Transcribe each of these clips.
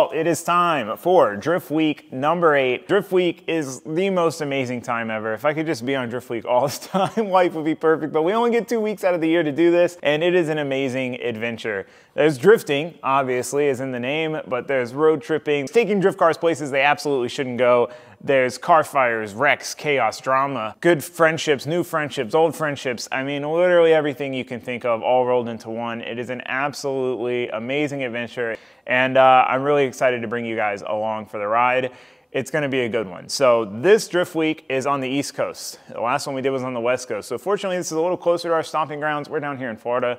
Well, it is time for Drift Week number 8. Drift Week is the most amazing time ever. If I could just be on Drift Week all the time, life would be perfect, but we only get 2 weeks out of the year to do this, and it is an amazing adventure. There's drifting, obviously, is in the name, but there's road tripping, taking drift cars places they absolutely shouldn't go. There's car fires, wrecks, chaos, drama, good friendships, new friendships, old friendships. I mean, literally everything you can think of all rolled into one. It is an absolutely amazing adventure, and I'm really excited to bring you guys along for the ride. It's gonna be a good one. So this Drift Week is on the East Coast. The last one we did was on the West Coast. So fortunately, this is a little closer to our stomping grounds. We're down here in Florida.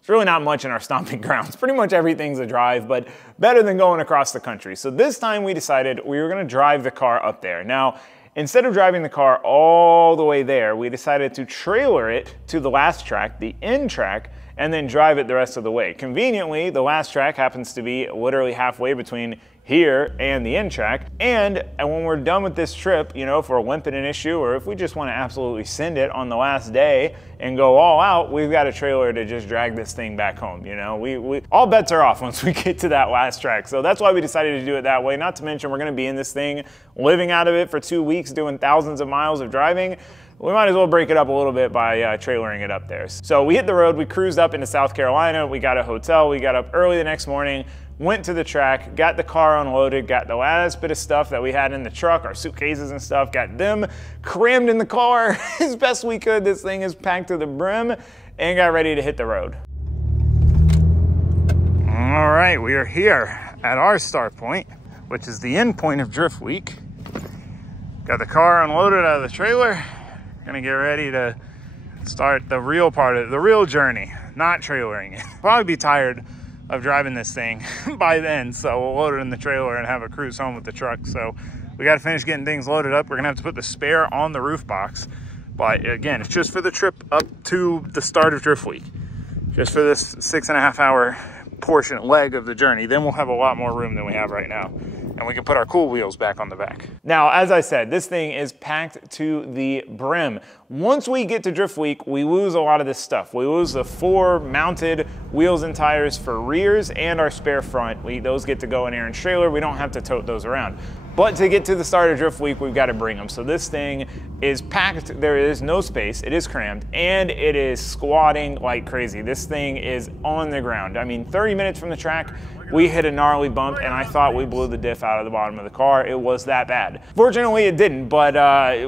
There's really not much in our stomping grounds. Pretty much everything's a drive, but better than going across the country. So this time we decided we were gonna drive the car up there. Now, instead of driving the car all the way there, we decided to trailer it to the last track, the end track, and then drive it the rest of the way. Conveniently, the last track happens to be literally halfway between here and the end track. And when we're done with this trip, you know, if we're limping an issue or if we just want to absolutely send it on the last day and go all out, we've got a trailer to just drag this thing back home. You know, we all bets are off once we get to that last track. So that's why we decided to do it that way. Not to mention we're going to be in this thing, living out of it for 2 weeks, doing thousands of miles of driving. We might as well break it up a little bit by trailering it up there. So we hit the road, we cruised up into South Carolina, we got a hotel, we got up early the next morning, went to the track, got the car unloaded, got the last bit of stuff that we had in the truck, our suitcases and stuff, got them crammed in the car as best we could. This thing is packed to the brim, and got ready to hit the road. All right, we are here at our start point, which is the end point of Drift Week. Got the car unloaded out of the trailer. Gonna get ready to start the real part of the real journey, not trailering it. Probably be tired of driving this thing by then, so we'll load it in the trailer and have a cruise home with the truck. So we got to finish getting things loaded up. We're gonna have to put the spare on the roof box, but again, it's just for the trip up to the start of Drift Week, just for this 6.5 hour portion leg of the journey. Then we'll have a lot more room than we have right now, and we can put our cool wheels back on the back. Now, as I said, this thing is packed to the brim. Once we get to Drift Week, we lose a lot of this stuff. We lose the 4 mounted wheels and tires for rears and our spare front. Those get to go in Aaron's trailer. We don't have to tote those around. But to get to the start of Drift Week, we've got to bring them. So this thing is packed. There is no space. It is crammed, and it is squatting like crazy. This thing is on the ground. I mean, 30 minutes from the track, we hit a gnarly bump, and I thought we blew the diff out of the bottom of the car. It was that bad. Fortunately, it didn't, but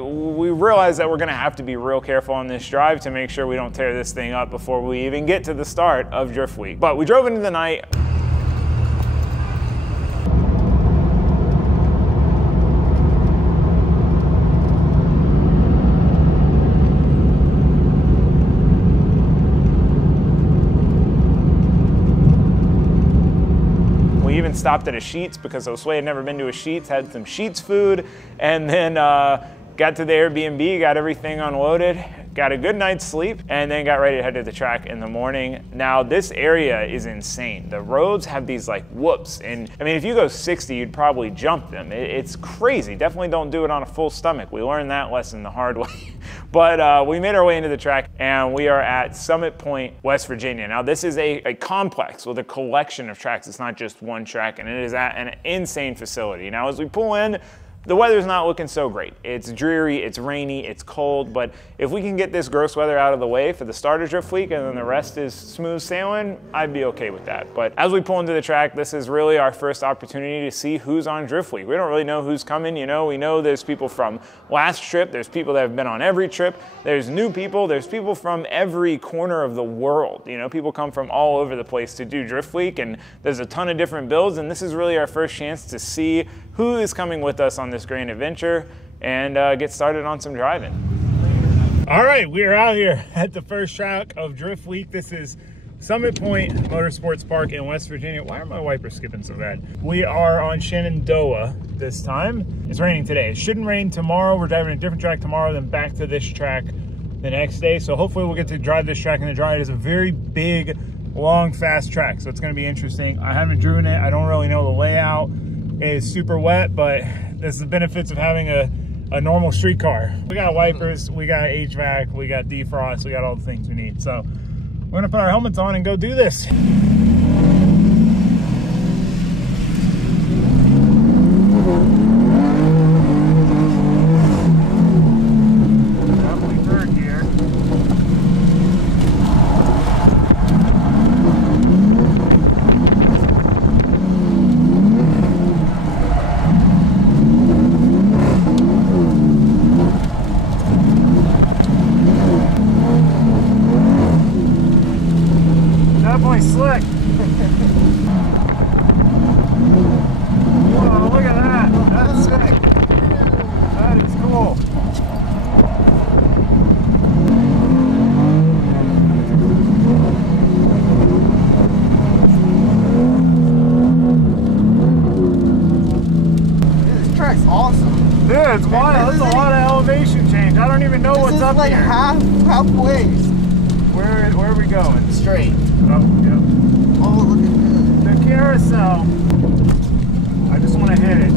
we realized that we're gonna have to be real careful on this drive to make sure we don't tear this thing up before we even get to the start of Drift Week. But we drove into the night. Stopped at a Sheetz because Josue had never been to a Sheetz, had some Sheetz food, and then got to the Airbnb, got everything unloaded, got a good night's sleep, and then got ready to head to the track in the morning. Now, this area is insane. The roads have these like whoops, and I mean, if you go 60, you'd probably jump them. It's crazy. Definitely don't do it on a full stomach. We learned that lesson the hard way. But we made our way into the track, and we are at Summit Point, West Virginia. Now, this is a complex with a collection of tracks. It's not just one track, and it is at an insane facility. Now, as we pull in, the weather's not looking so great. It's dreary, it's rainy, it's cold, but if we can get this gross weather out of the way for the start of Drift Week and then the rest is smooth sailing, I'd be okay with that. But as we pull into the track, this is really our first opportunity to see who's on Drift Week. We don't really know who's coming, you know. We know there's people from last trip, there's people that have been on every trip, there's new people, there's people from every corner of the world. You know, people come from all over the place to do Drift Week, and there's a ton of different builds, and this is really our first chance to see who is coming with us on this grand adventure and get started on some driving. All right, we are out here at the first track of Drift Week. This is Summit Point Motorsports Park in West Virginia. Why are my wipers skipping so bad? We are on Shenandoah this time. It's raining today. It shouldn't rain tomorrow. We're driving a different track tomorrow, then back to this track the next day. So hopefully we'll get to drive this track in the dry. It is a very big, long, fast track, so it's gonna be interesting. I haven't driven it. I don't really know the layout. It is super wet, but this is the benefits of having a normal street car. We got wipers, we got HVAC, we got defrost, we got all the things we need. So we're gonna put our helmets on and go do this. Yeah, it's wild. That's a lot of elevation change. I don't even know what's up like here. halfway. Where are we going? Straight. Oh, yeah. Oh, look at this. The carousel. I just want to hit it.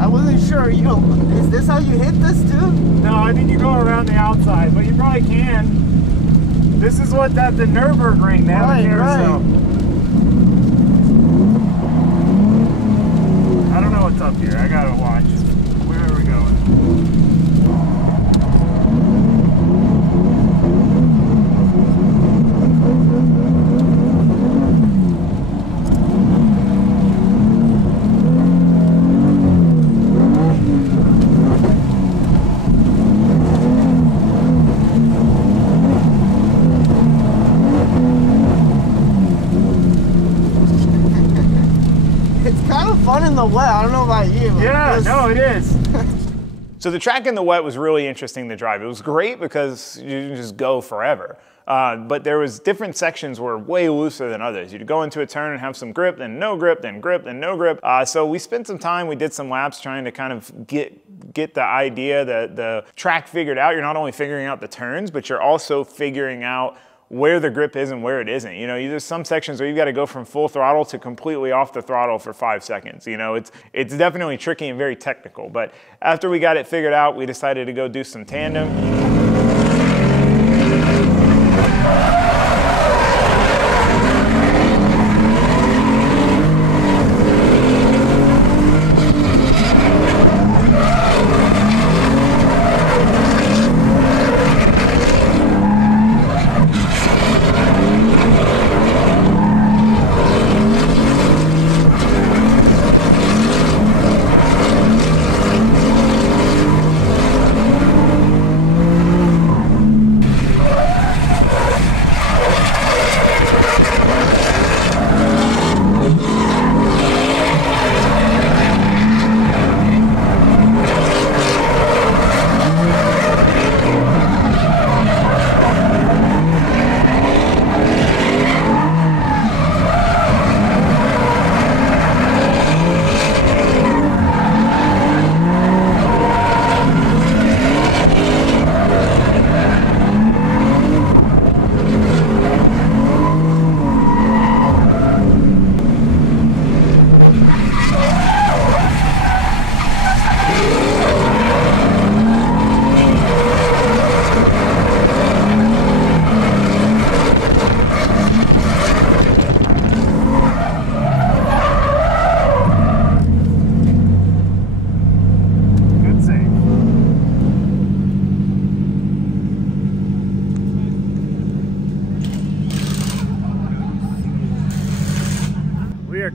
I wasn't sure. You know, is this how you hit this too? No, I think you go around the outside, but you probably can. This is what the Nürburgring, they have a carousel. Right. I don't know what's up here. I gotta watch. Where are we going? Fun in the wet. I don't know about you. Yeah, no, it is. So the track in the wet was really interesting to drive. It was great because you can just go forever. But there was different sections were way looser than others. You'd go into a turn and have some grip, then no grip, then grip, then no grip. So we spent some time, we did some laps trying to kind of get the idea, the track figured out. You're not only figuring out the turns, but you're also figuring out where the grip is and where it isn't. You know, there's some sections where you've got to go from full throttle to completely off the throttle for 5 seconds. You know, it's definitely tricky and very technical. But after we got it figured out, we decided to go do some tandem.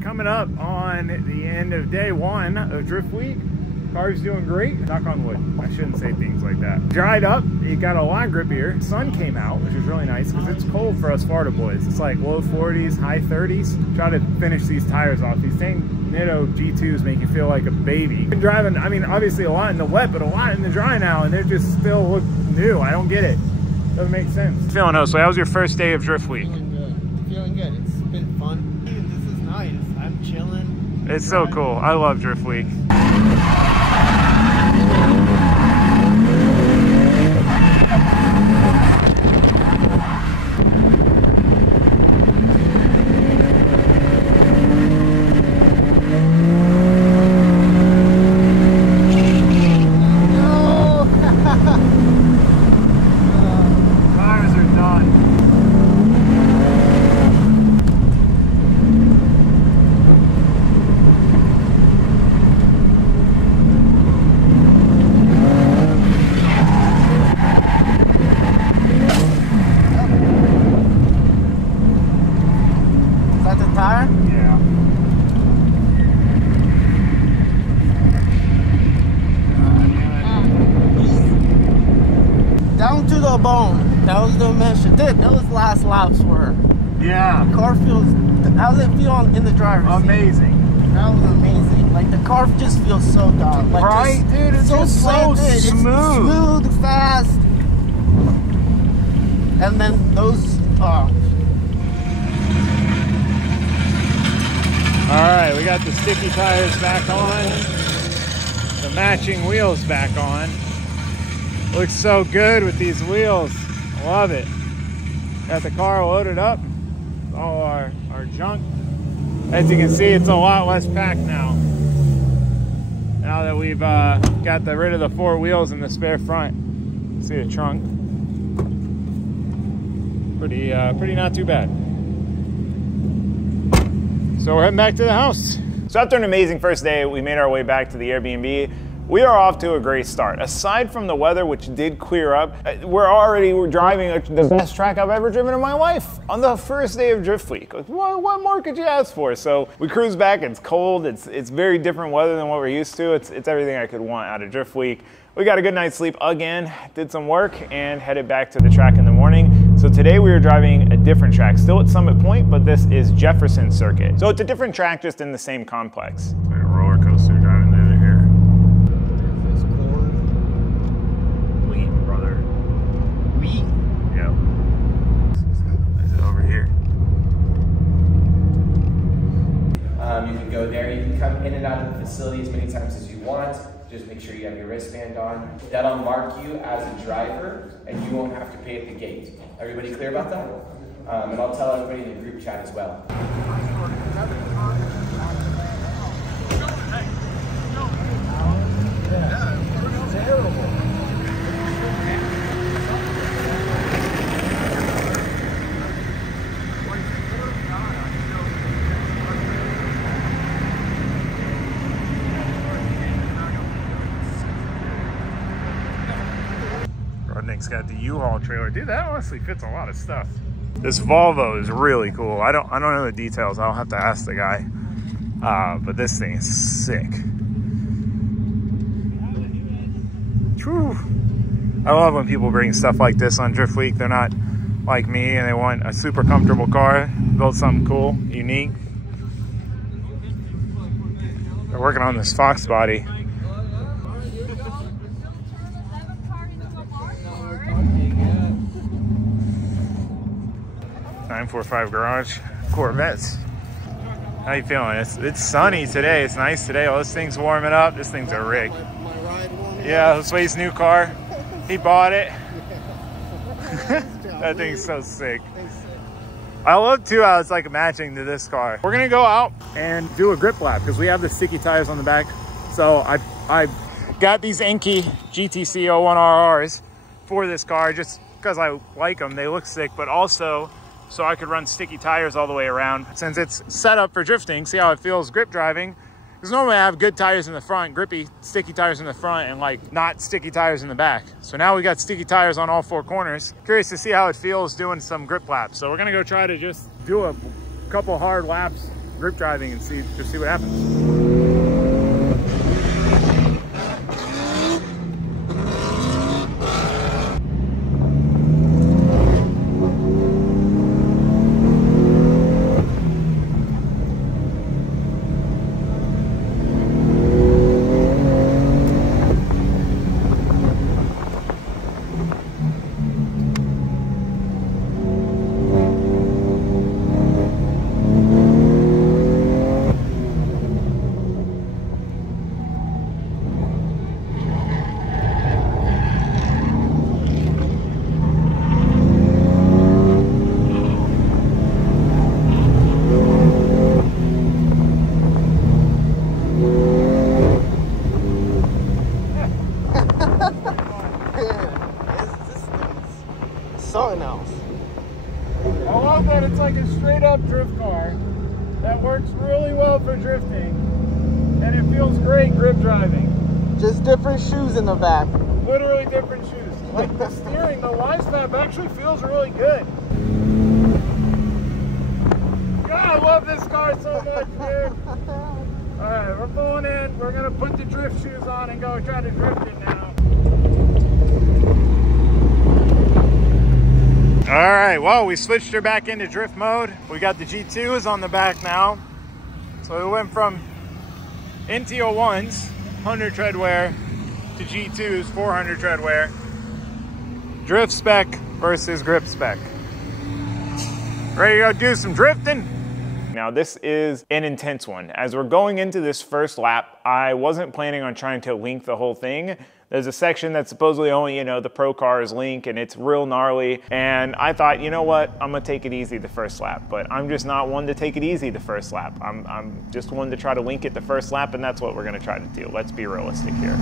Coming up on the end of day 1 of Driftweek. Car's doing great. Knock on wood. I shouldn't say things like that. Dried up. It got a lot grippier. Sun came out, which is really nice because it's cold for us Florida boys. It's like low 40s, high 30s. Try to finish these tires off. These thing Nitto G2s make you feel like a baby. Been driving, I mean, obviously a lot in the wet, but a lot in the dry now, and they just still look new. I don't get it. Doesn't make sense. Feeling Jose, how was your first day of Driftweek? Feeling good. Feeling good. It's been fun. This is nice. I'm chilling. It's so cool. I love Driftweek. Bone. That was the mission. Those last laps were. Yeah. The car feels. How does it feel in the driver's seat? Amazing. That was amazing. Like the car just feels so dog. Like right, dude. It's so smooth. It's smooth, fast. And then those. All right, we got the sticky tires back on. The the matching wheels back on. Looks so good with these wheels. Love it. Got the car loaded up. All our junk. As you can see, it's a lot less packed now. Now that we've got rid of the 4 wheels and the spare front. See the trunk. Pretty not too bad. So we're heading back to the house. So after an amazing first day, we made our way back to the Airbnb. We are off to a great start. Aside from the weather, which did clear up, we're driving the best track I've ever driven in my life on the first day of Driftweek. Like, what more could you ask for? So we cruise back, it's cold, it's very different weather than what we're used to. It's everything I could want out of Driftweek. We got a good night's sleep again, did some work, and headed back to the track in the morning. So today we are driving a different track, still at Summit Point, but this is Jefferson Circuit. So it's a different track, just in the same complex. Like a roller coaster driving through here. This corn. Wheat, brother. Wheat. Yep. Is it over here? You can go there. You can come in and out of the facility as many times as you want. Just make sure you have your wristband on. That'll mark you as a driver, and you won't have to pay at the gate. Everybody clear about that? And I'll tell everybody in the group chat as well. Rodnick's got the U-Haul trailer. Dude, that honestly fits a lot of stuff. This Volvo is really cool. I don't know the details. I'll have to ask the guy. But this thing is sick. Whew. I love when people bring stuff like this on Driftweek. They're not like me and they want a super comfortable car. Build something cool, unique. They're working on this Fox body. 945 garage Corvettes. How you feeling? It's sunny today. It's nice today. Oh, this thing's warming up. This thing's a rig. My ride warming Yeah, this Wade's new car. He bought it. That thing's so sick. I love too how it's like matching to this car. We're gonna go out and do a grip lap because we have the sticky tires on the back. So I got these Enki GTC 01RRs for this car just because I like them. They look sick, but also so I could run sticky tires all the way around. Since it's set up for drifting, see how it feels grip driving. Because normally I have good tires in the front, grippy sticky tires in the front, and like not sticky tires in the back. So now we got sticky tires on all 4 corners. Curious to see how it feels doing some grip laps. So we're gonna go try to just do a couple hard laps grip driving and see what happens. Something else. I love that it's like a straight up drift car that works really well for drifting and it feels great grip driving. Just different shoes in the back. Literally different shoes. Like the steering, the line snap actually feels really good. God, I love this car so much, dude. Alright, we're pulling in. We're gonna put the drift shoes on and go try to drift it now. All right, well, we switched her back into drift mode. We got the G2s on the back now. So we went from NT01s, 100 tread wear, to G2s, 400 tread wear. Drift spec versus grip spec. Ready to go do some drifting? Now this is an intense one. As we're going into this first lap, I wasn't planning on trying to link the whole thing. There's a section that's supposedly only, you know, the pro cars link, and it's real gnarly. And I thought, you know what, I'm gonna take it easy the first lap. But I'm just not one to take it easy the first lap. I'm just one to try to link it the first lap, and that's what we're gonna try to do. Let's be realistic here.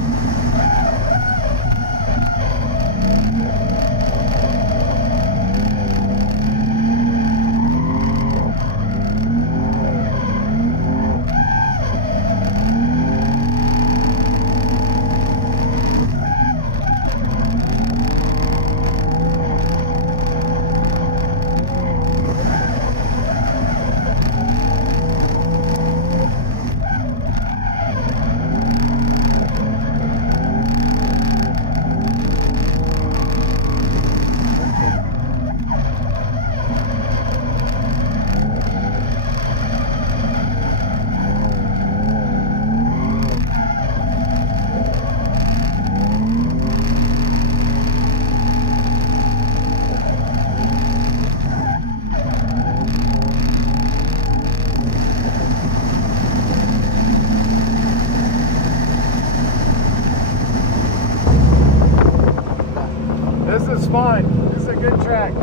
This is fun. This is a good track.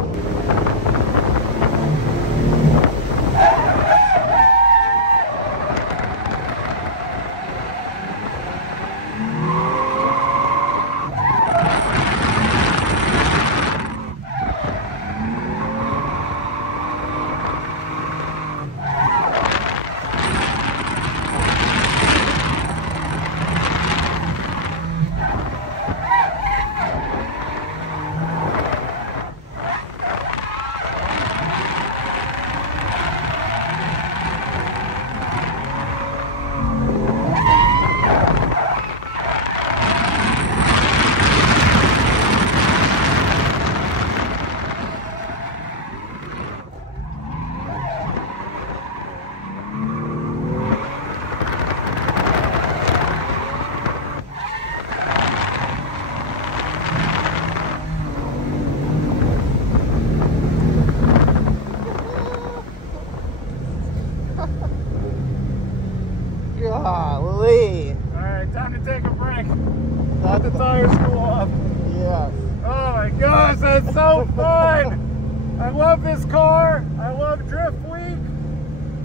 Golly. Alright, time to take a break. Let the tires cool off. Yes. Oh my gosh, that's so fun! I love this car. I love Driftweek.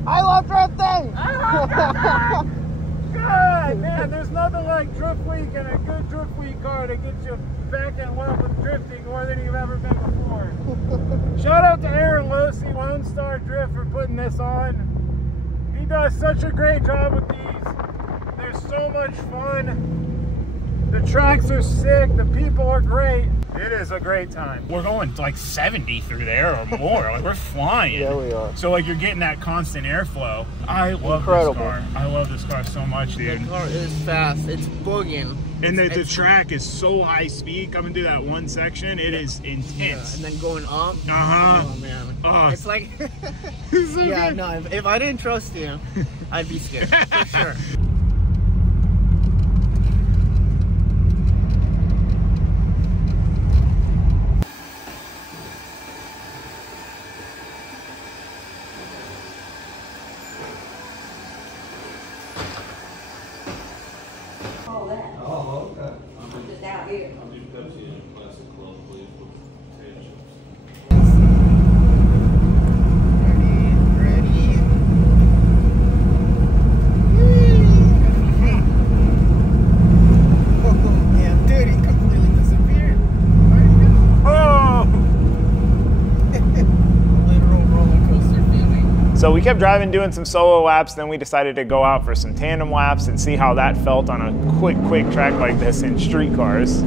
I love drifting. God, man, there's nothing like Driftweek and a good Driftweek car to get you back in love with drifting more than you've ever been before. Shout out to Aaron Losi, Lone Star Drift, for putting this on. He does such a great job with these. They're so much fun. The tracks are sick. The people are great. It is a great time. We're going like 70 through there or more. Like, we're flying. Yeah, we are. So like you're getting that constant airflow. I love this car. I love this car so much, dude. The car is fast. It's boogieing. And the track is so high speed. Coming through that one section, it is intense. Yeah, and then going up. Uh-huh. Oh man. Oh. It's like It's so yeah, good. no, if I didn't trust you, I'd be scared for sure. All that. Oh, okay. Just out here. I'll do Pepsi and a classic club, please, with potato chips. Ready. Oh man, dude, he completely disappeared. Oh! Literal roller coaster feeling. So we kept driving, doing some solo laps, then we decided to go out for some tandem laps and see how that felt on a quick track like this in street cars.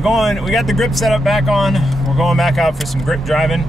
we're going, we got the grip setup back on. We're going back out for some grip driving.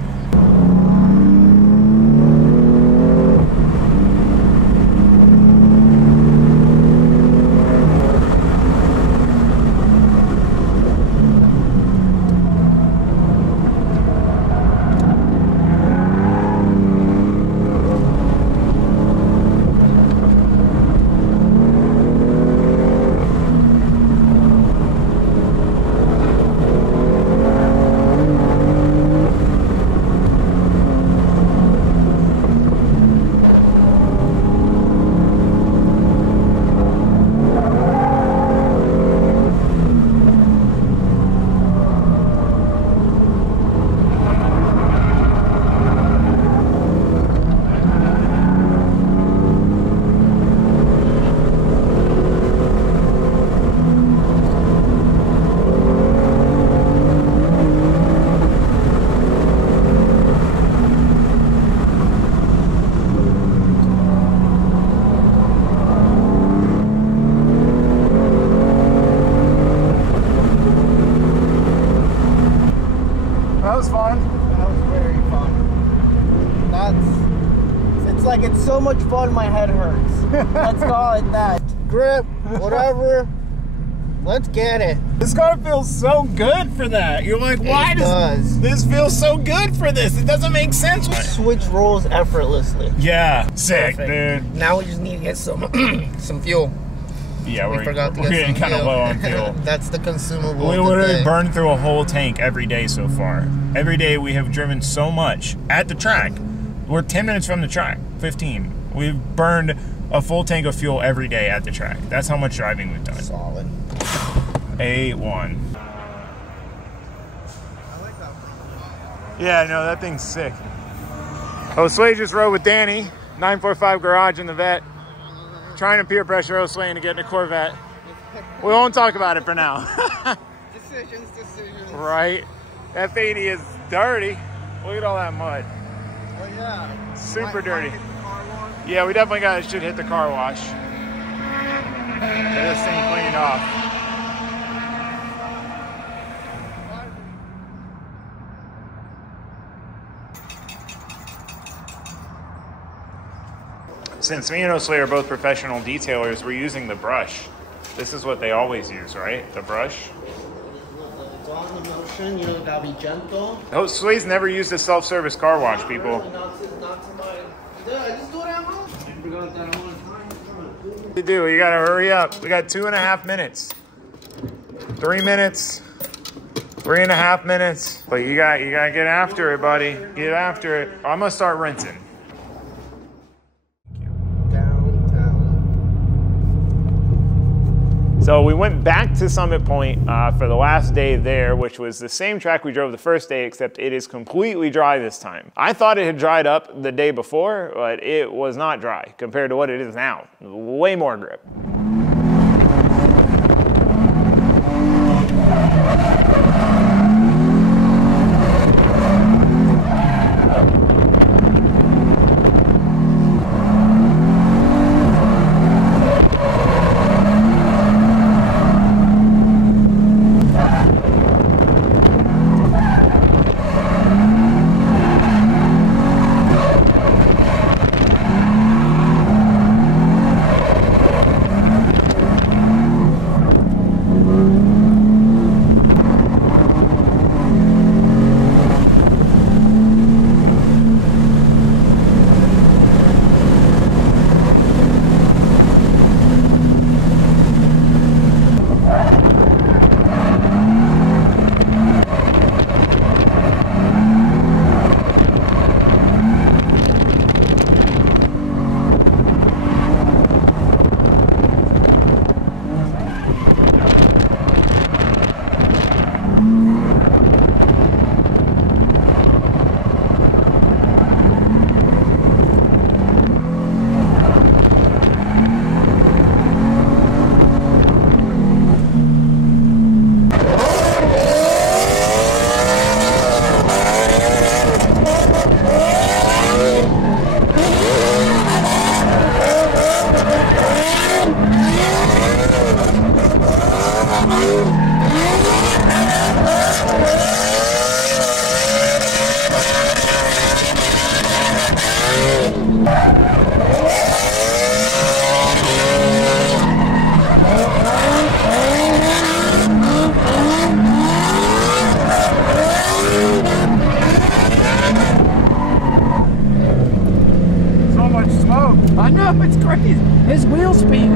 That was fun. That was very fun. It's like it's so much fun my head hurts. Let's call it that. Grip, whatever. Let's get it. This car feels so good for that. You're like, why does this feel so good for this? It doesn't make sense. Switch rolls effortlessly. Yeah, sick, Perfect. dude. Now we just need to get some some fuel. Yeah, We forgot to we're get getting some kind of fuel. low on fuel. That's the consumable. We of the literally day. burned through a whole tank every day so far. Every day we have driven so much at the track. We're 10 minutes from the track, 15. We've burned a full tank of fuel every day at the track. That's how much driving we've done. Solid. A1. Yeah, no, that thing's sick. Josue just rode with Danny, 945 garage in the vet, trying to peer pressure Josue into getting a Corvette. We won't talk about it for now. Decisions. Right? F80 is dirty. Look at all that mud. Oh yeah. Super dirty. Yeah, we definitely should hit the car wash. Get this thing cleaned off. Since me and Josue are both professional detailers, we're using the brush. This is what they always use, right? The brush. It's on the motion, you know, gotta be gentle. Josue's never used a self-service car wash, people. Not to my. Yeah, I just do it at home. I forgot that all the time. What you do? You gotta hurry up. We got 2.5 minutes. 3 minutes. 3.5 minutes. But you gotta get after it, buddy. Get after it. I'm gonna start rinsing. So we went back to Summit Point for the last day there, which was the same track we drove the first day, except it is completely dry this time. I thought it had dried up the day before, but it was not dry compared to what it is now. Way more grip. know, it's crazy. His wheel speed.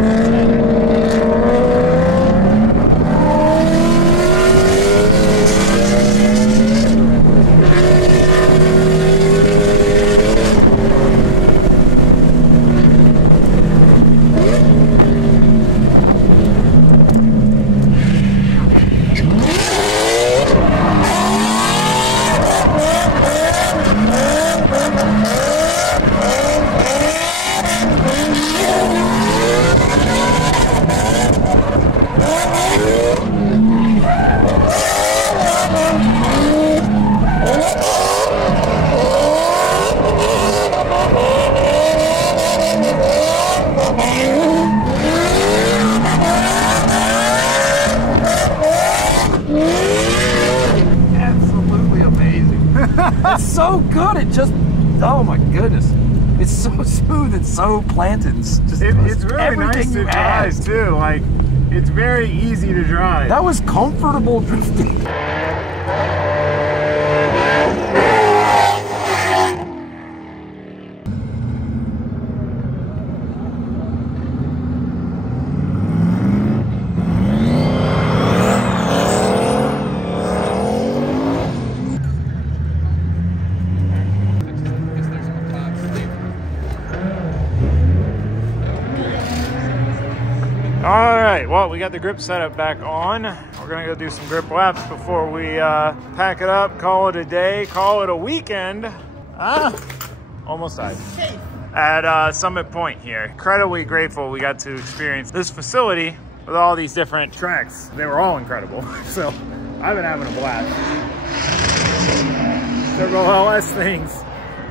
It's so good. It just, oh my goodness. It's so smooth and so planted. It's just It's really nice to drive too. Like, it's very easy to drive. That was comfortable drifting. All right, well, we got the grip setup back on. We're gonna go do some grip laps before we pack it up, call it a day, call it a weekend. Almost died. At Summit Point here. Incredibly grateful we got to experience this facility with all these different tracks. They were all incredible. So I've been having a blast. Several LS things.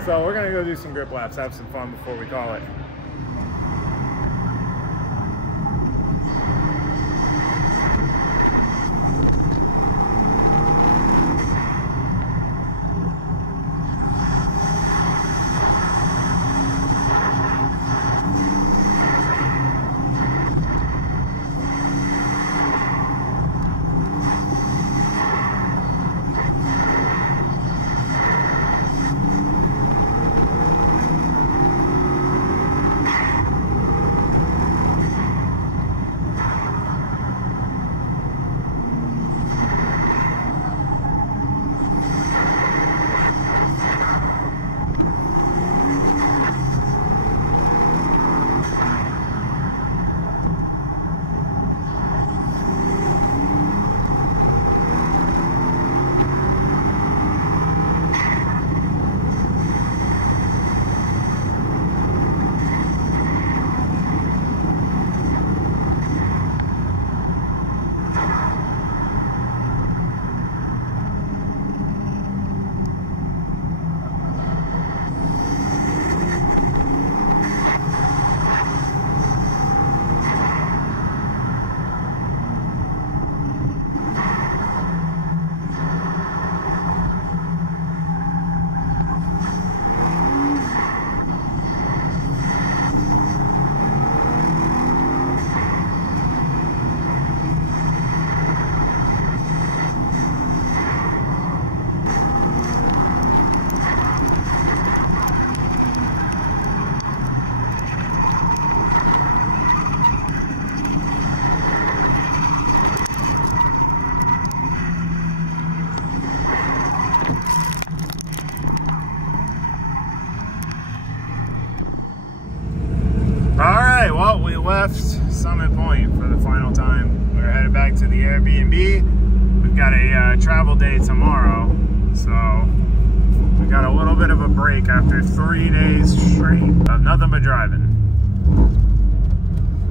So we're gonna go do some grip laps, have some fun before we call it. Well, we left Summit Point for the final time. We're headed back to the Airbnb. We've got a travel day tomorrow, so we got a little bit of a break after 3 days straight of nothing but driving.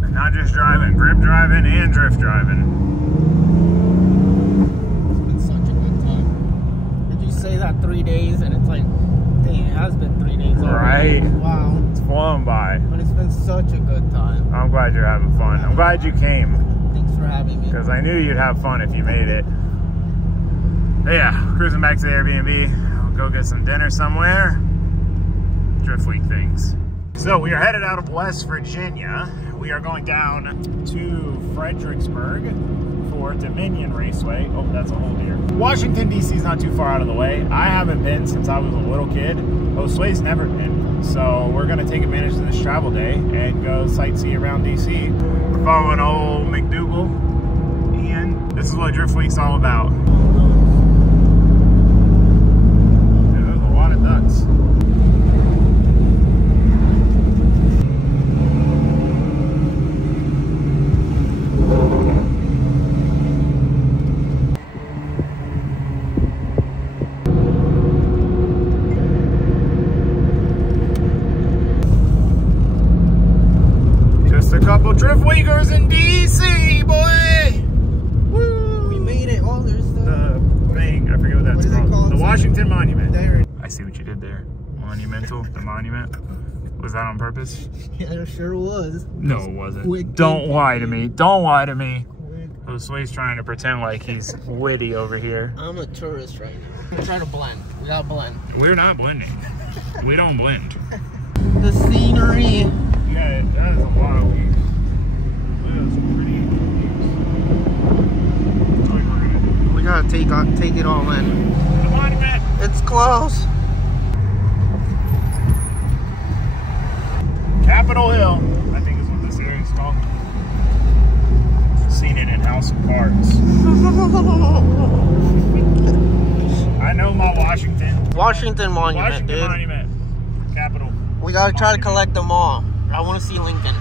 And not just driving, grip driving and drift driving. It's been such a good time. Did you say that 3 days and it's like, dang, it has been 3 days already. Right. Wow. It's flown by. But it's been such a good time. I'm glad you're having fun. I'm glad you came. Thanks for having me. Because I knew you'd have fun if you made it. But yeah, cruising back to the Airbnb. I'll go get some dinner somewhere. Driftweek things. So we are headed out of West Virginia. We are going down to Fredericksburg for Dominion Raceway. Oh, that's a whole deer. Washington, D.C. is not too far out of the way. I haven't been since I was a little kid. Josue's never been. So we're gonna take advantage of this travel day and go sightsee around DC. We're following old McDougal, Ian. This is what Driftweek's all about. Dude, there's a lot of ducks. A couple Driftweekers in DC, boy! Woo! We made it. Oh, there's The thing, I forget what that's What is it called? The Washington Monument. there. I see what you did there. Monumental, the monument. Was that on purpose? Yeah, it sure was. No, it wasn't. Quick Don't thinking. lie to me. Don't lie to me. Sway's trying to pretend like he's witty over here. I'm a tourist right now. I'm trying to blend. We gotta blend. We're not blending. We don't blend. The scenery. Yeah, that is a lot of weeds. That is pretty weeds. We gotta take it all in. The monument. It's close. Capitol Hill, I think is what this area is called. Seen it in House of Cards. I know my Washington. Washington Monument, Washington dude. Monument. Capitol. We gotta try to collect them all. I wanna see Lincoln.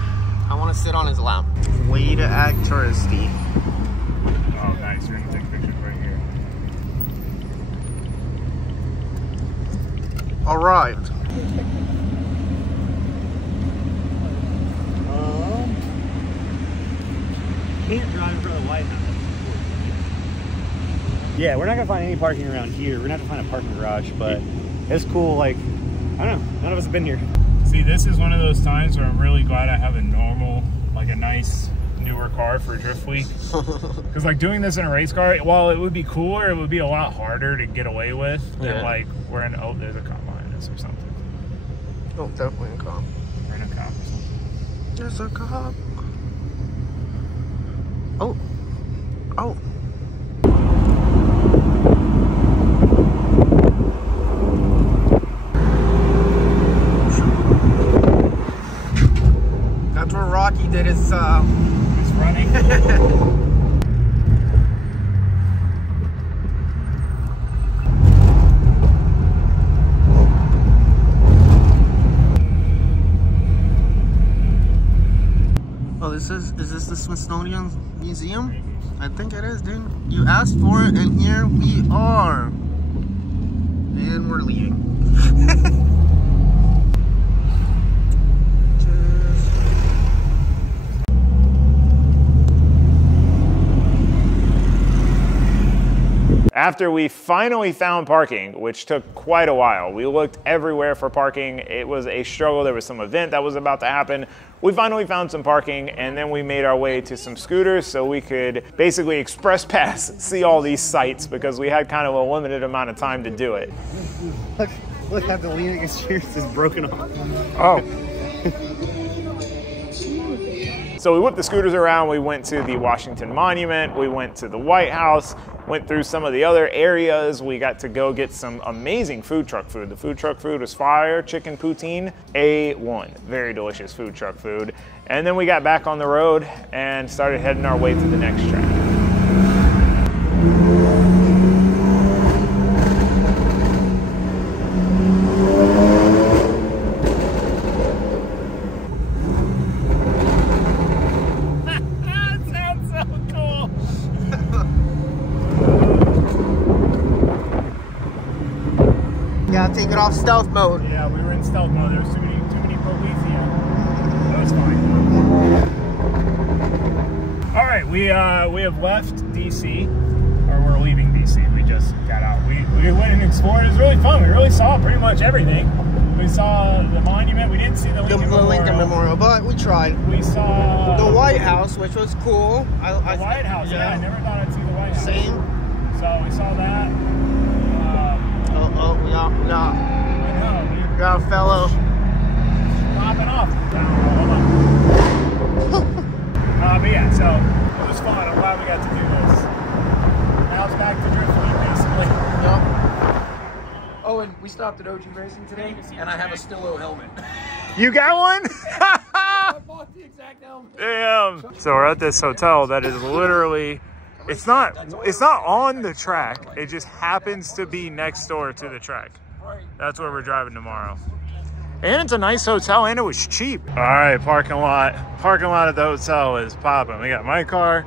I wanna sit on his lap. Way to act touristy. Oh, nice. You're gonna take pictures right here. Arrived. Can't drive in front of the White House. Yeah, we're not gonna find any parking around here. We're not gonna find a parking garage, but it's cool. Like, I don't know. None of us have been here. See, this is one of those times where I'm really glad I have a normal, like a nice, newer car for Driftweek. Because like doing this in a race car, while it would be cooler, it would be a lot harder to get away with than like we're in, oh, there's a cop behind us or something. Oh, definitely a cop. We're in a cop or something. There's a cop. Oh. Oh. That's where Rocky did his, He's running. Oh, is this the Smithsonian Museum? I think it is, dude. You asked for it, and here we are. And we're leaving. After we finally found parking, which took quite a while, we looked everywhere for parking. It was a struggle. There was some event that was about to happen. We finally found some parking, and then we made our way to some scooters so we could basically express pass, see all these sites, because we had kind of a limited amount of time to do it. Look, how the lean against yours is broken off. Oh. So we whipped the scooters around. We went to the Washington Monument. We went to the White House, went through some of the other areas. We got to go get some amazing food truck food. The food truck food was fire. Chicken poutine, A1. Very delicious food truck food. And then we got back on the road and started heading our way to the next track. Yeah, take it off stealth mode. Yeah, we were in stealth mode. There was too many police here. That was fine. All right, we have left DC, or we're leaving DC. We just got out. We went and explored. It was really fun. We really saw pretty much everything. We saw the monument. We didn't see the Lincoln Memorial. Lincoln Memorial, but we tried. We saw The White House, which was cool. The White House. Yeah, I never thought I'd see the White House. Same. So we saw that. We got a fellow Popping off. But yeah, so it was fun. I'm glad we got to do this. Now it's back to Driftweek, basically. Yep. Oh, and We stopped at OG Racing today, and I have a Stillo helmet. You got one? I bought the exact helmet. Damn. So we're at this hotel that is literally, it's not on the track. It just happens to be next door to the track. That's where we're driving tomorrow. And it's a nice hotel, and it was cheap. All right, parking lot. Parking lot at the hotel is popping. We got my car,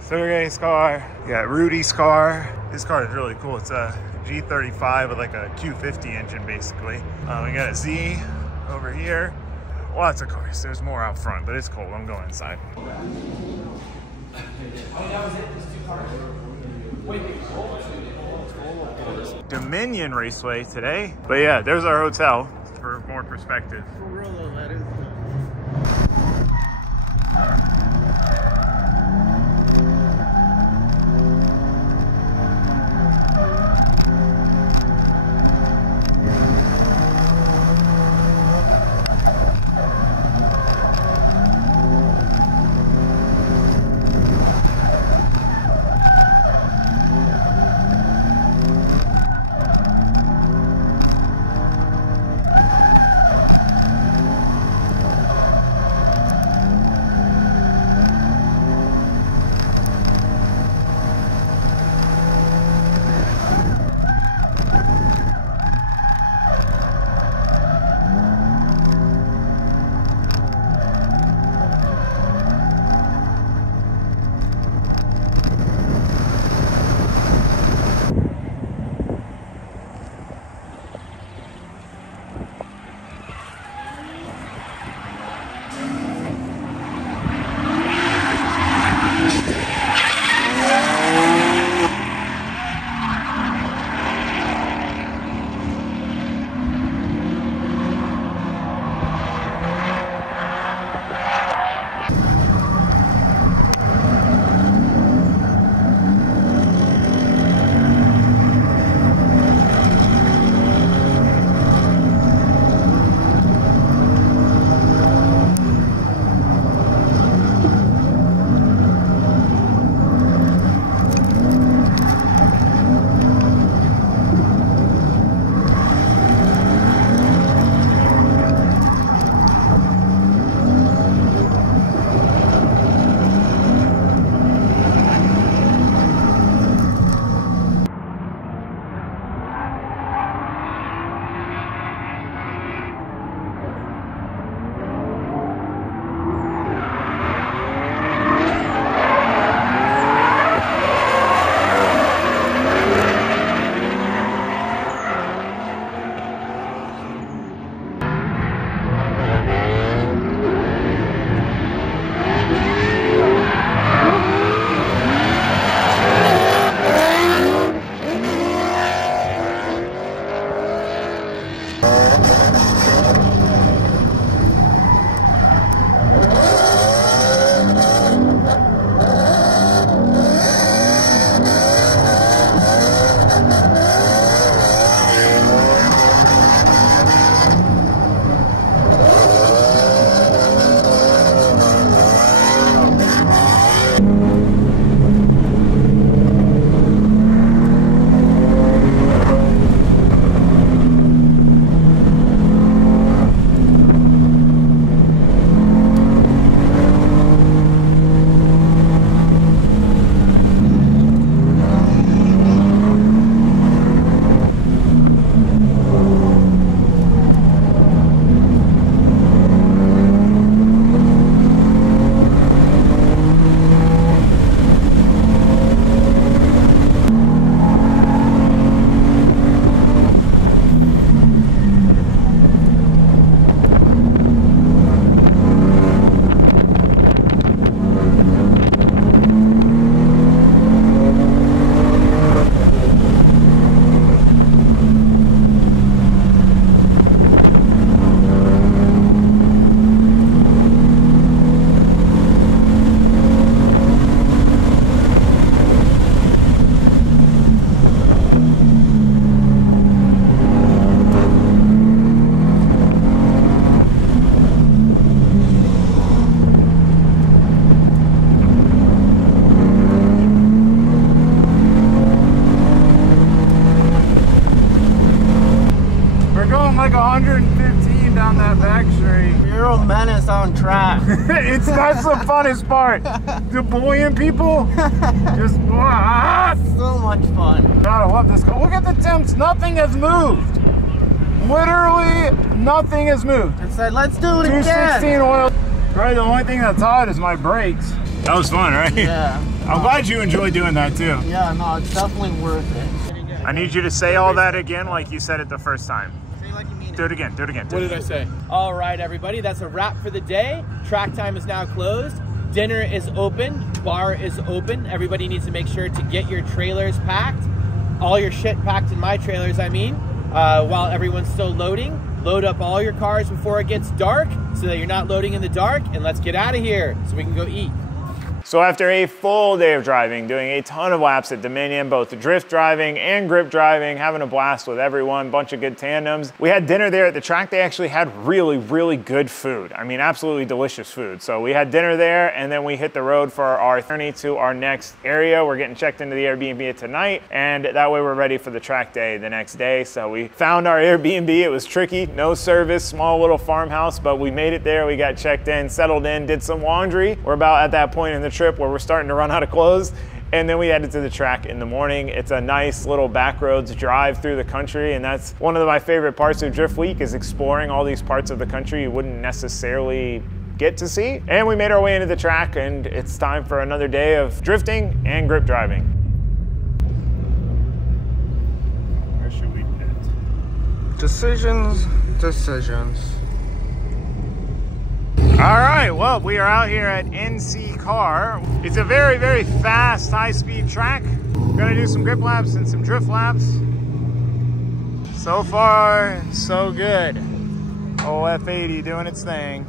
Sergey's car, we got Rudy's car. This car is really cool. It's a G35 with like a Q50 engine, basically. We got a Z over here. Lots of cars. There's more out front, but it's cold. I'm going inside. Dominion Raceway today. But yeah, there's our hotel for more perspective. For real though, that is. like 115 down that back street. You're a menace on track. That's the funnest part. The bullying people. Just So much fun. God, I love this. Look at the temps. Nothing has moved. Literally nothing has moved. It said, let's do it again. 216 oil. Probably the only thing that's hot is my brakes. That was fun, right? Yeah. I'm glad you enjoyed doing that too. Yeah, no, it's definitely worth it. I need you to say all that again like you said it the first time. Say like you mean it. Do it again, do it again. What did I say? All right, everybody, that's a wrap for the day. Track time is now closed. Dinner is open, bar is open. Everybody needs to make sure to get your trailers packed. All your shit packed in my trailers, I mean, while everyone's still loading. Load up all your cars before it gets dark so that you're not loading in the dark, and let's get out of here so we can go eat. So after a full day of driving, doing a ton of laps at Dominion, both drift driving and grip driving, having a blast with everyone, bunch of good tandems. We had dinner there at the track. They actually had really, really good food. I mean, absolutely delicious food. So we had dinner there, and then we hit the road for our journey to our next area. We're getting checked into the Airbnb tonight, and that way we're ready for the track day the next day. So we found our Airbnb. It was tricky, no service, small little farmhouse, but we made it there. We got checked in, settled in, did some laundry. We're about at that point in the trip where we're starting to run out of clothes, and then we headed to the track in the morning. It's a nice little back roads drive through the country, and that's one of my favorite parts of Driftweek, is exploring all these parts of the country you wouldn't necessarily get to see. And we made our way into the track, and it's time for another day of drifting and grip driving. Where should we pit? Decisions. All right, well, we are out here at NC Car. It's a very, very fast, high-speed track. We're gonna do some grip laps and some drift laps. So far, so good. Oh, F80 doing its thing.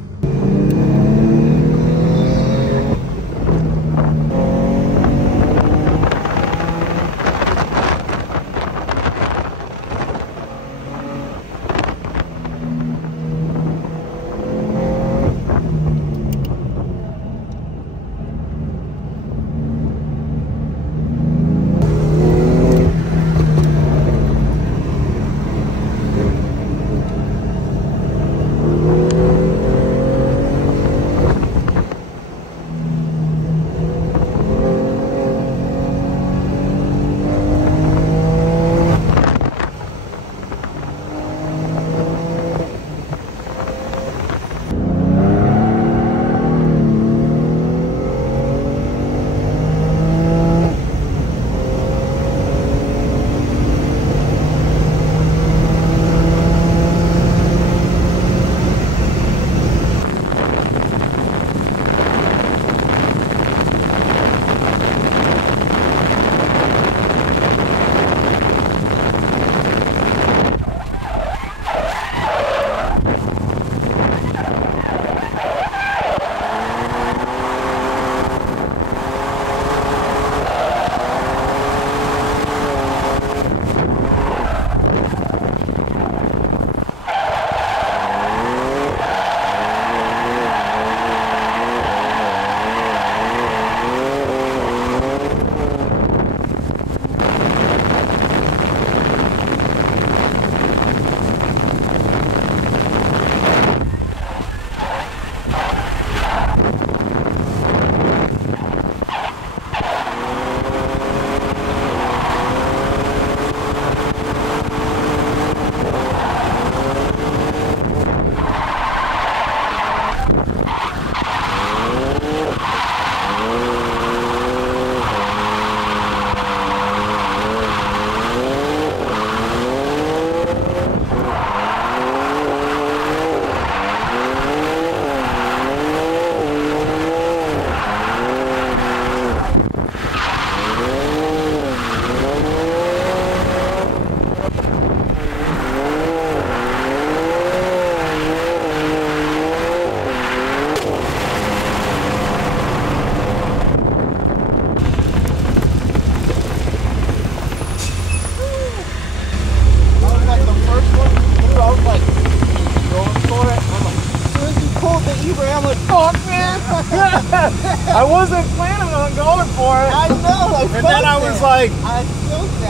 I wasn't planning on going for it. I know. And then I was like, I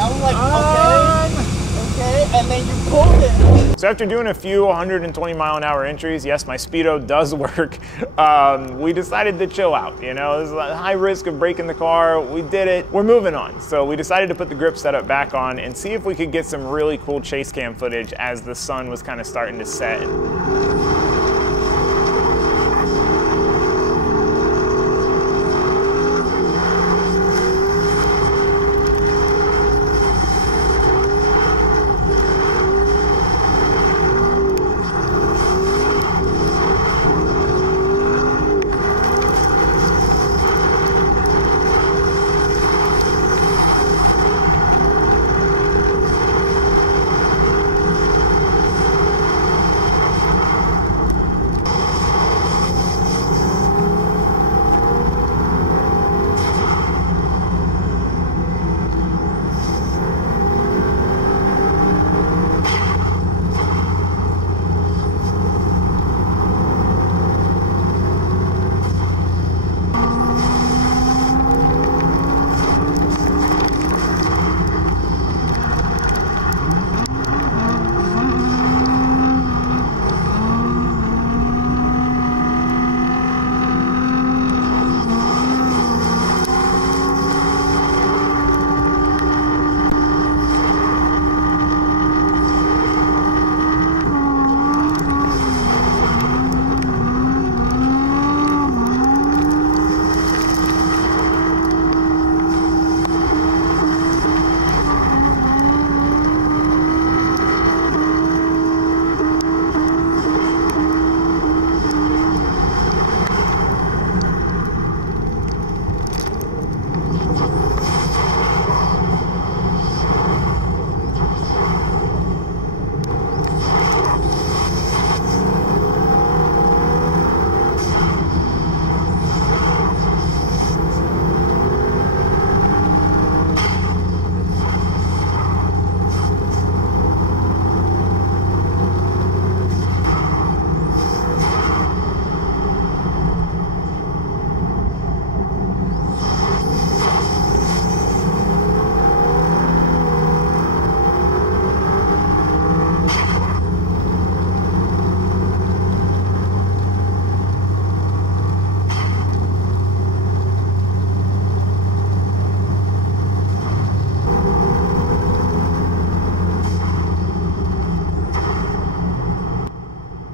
was like, okay. and then you pulled it. So after doing a few 120-mile-an-hour entries, yes, my speedo does work. We decided to chill out. You know, there's a high risk of breaking the car. We did it. We're moving on. So we decided to put the grip setup back on and see if we could get some really cool chase cam footage as the sun was kind of starting to set.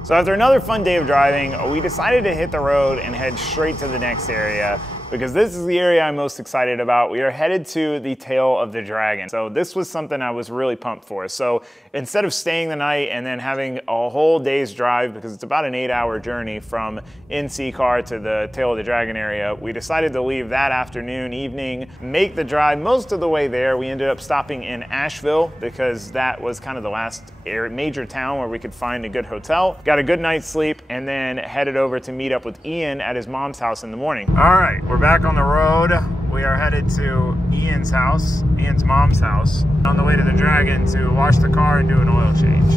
So after another fun day of driving, we decided to hit the road and head straight to the next area, because this is the area I'm most excited about. We are headed to the Tail of the Dragon. So this was something I was really pumped for. So instead of staying the night and then having a whole day's drive, because it's about an 8-hour journey from NC Car to the Tail of the Dragon area, we decided to leave that afternoon, evening, make the drive most of the way there. We ended up stopping in Asheville because that was kind of the last major town where we could find a good hotel. Got a good night's sleep and then headed over to meet up with Ian at his mom's house in the morning. All right, we're back on the road. We are headed to Ian's house, Ian's mom's house, on the way to the Dragon to wash the car and do an oil change.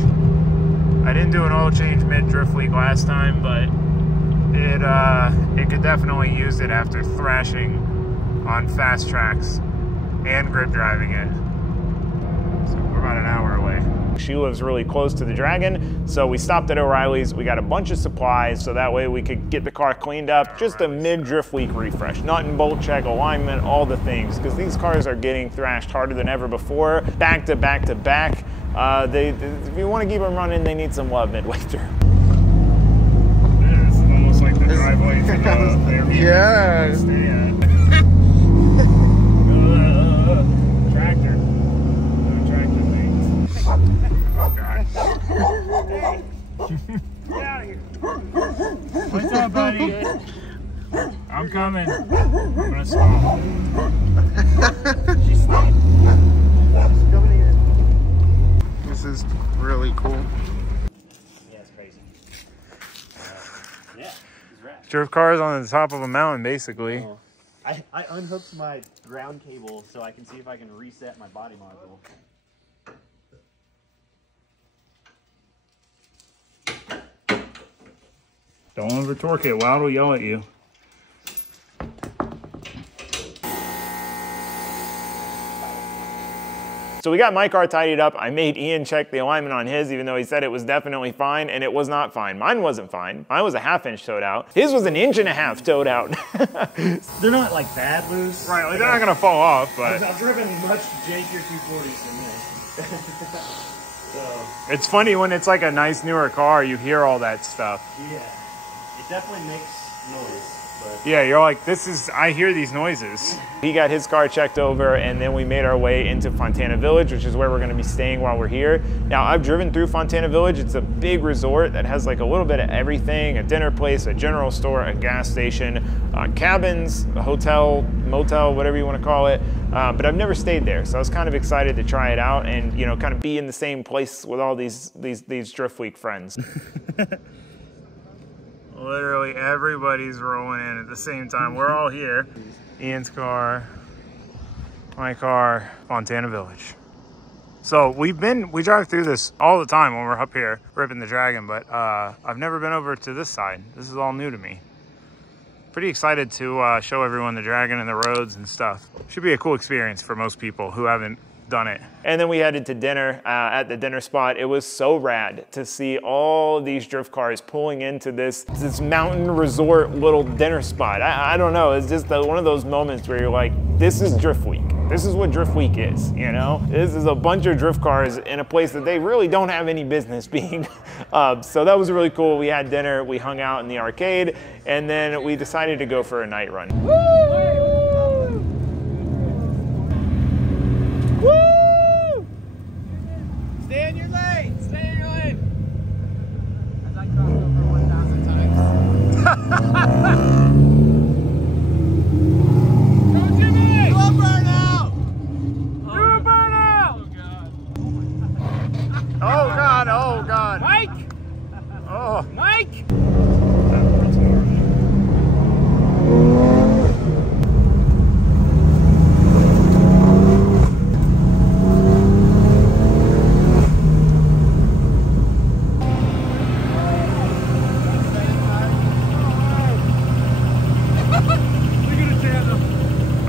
I didn't do an oil change mid Driftweek last time, but it could definitely use it after thrashing on fast tracks and grip driving it. So we're about an hour away. She lives really close to the Dragon, so we stopped at O'Reilly's. We got a bunch of supplies, so that way we could get the car cleaned up. Just a mid-Driftweek refresh. Nut and bolt check, alignment, all the things, because these cars are getting thrashed harder than ever before, back to back to back. If you want to keep them running, they need some love midway through. This is almost like the driveway for the Airbnb. Yeah. Stay at. Tractor. Tractor things. Oh, God. Hey. Get out of here. What's up, buddy? I'm coming. I'm gonna stop. She's stopped. She's coming in. This is really cool. Yeah, it's crazy. Yeah, it's rad. Drift cars on the top of a mountain, basically. Oh. I unhooked my ground cable so I can see if I can reset my body module. Don't over torque it. Wild will yell at you. So we got my car tidied up. I made Ian check the alignment on his, even though he said it was definitely fine, and it was not fine. Mine wasn't fine. Mine was a 1/2 inch towed out. His was an 1.5 inch towed out. They're not like bad loose. Right, like they're not gonna fall off, but I've driven much jankier 240s than this. So, it's funny when it's like a nice newer car, you hear all that stuff. yeah, it definitely makes noise. But Yeah, you're like, I hear these noises. He got his car checked over, and then we made our way into Fontana Village, which is where we're gonna be staying while we're here. Now, I've driven through Fontana Village. It's a big resort that has like a little bit of everything, a dinner place, a general store, a gas station, cabins, a hotel, motel, whatever you wanna call it. But I've never stayed there, so I was kind of excited to try it out and, you know, kind of be in the same place with all these Driftweek friends. Literally everybody's rolling in at the same time. We're all here. Ian's car, my car, Fontana Village. So we drive through this all the time when we're up here ripping the Dragon, but I've never been over to this side. This is all new to me. Pretty excited to show everyone the Dragon and the roads and stuff. Should be a cool experience for most people who haven't done it. And then we headed to dinner at the dinner spot. It was so rad to see all these drift cars pulling into this mountain resort little dinner spot. I don't know, it's just one of those moments where you're like, this is Driftweek. This is what Driftweek is, you know? This is a bunch of drift cars in a place that they really don't have any business being. So that was really cool. We had dinner, we hung out in the arcade, and then we decided to go for a night run. Stay in your lane. Stay in your lane. As I crossed over 1,000 times. Go, Jimmy! Do a burnout! Do a burnout! Oh God, oh God. Mike! Oh. Mike!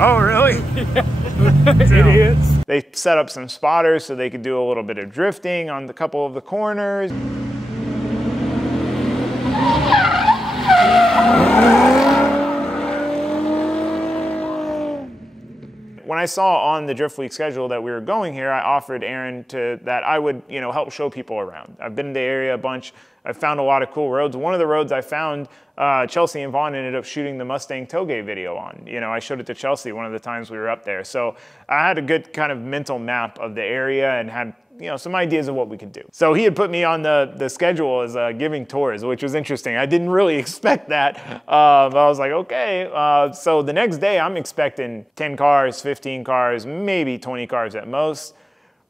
Oh, really? Idiots. They set up some spotters so they could do a little bit of drifting on a couple of the corners. When I saw on the Driftweek schedule that we were going here, I offered Aaron that I would, you know, help show people around. I've been in the area a bunch. I found a lot of cool roads. One of the roads I found, Chelsea and Vaughn ended up shooting the Mustang tailgate video on. You know, I showed it to Chelsea one of the times we were up there. So I had a good kind of mental map of the area and had, you know, some ideas of what we could do. So he had put me on the schedule as giving tours, which was interesting. I didn't really expect that. But I was like, okay. So the next day I'm expecting 10 cars, 15 cars, maybe 20 cars at most.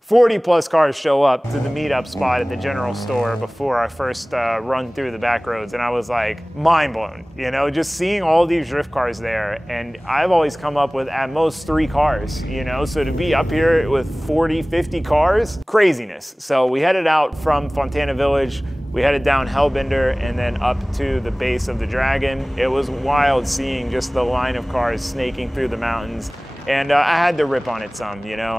40 plus cars show up to the meetup spot at the general store before our first run through the back roads. And I was like, mind blown, you know, just seeing all these drift cars there. And I've always come up with at most 3 cars, you know, so to be up here with 40, 50 cars, craziness. So we headed out from Fontana Village. We headed down Hellbender and then up to the base of the Dragon. It was wild seeing just the line of cars snaking through the mountains. And I had to rip on it some, you know.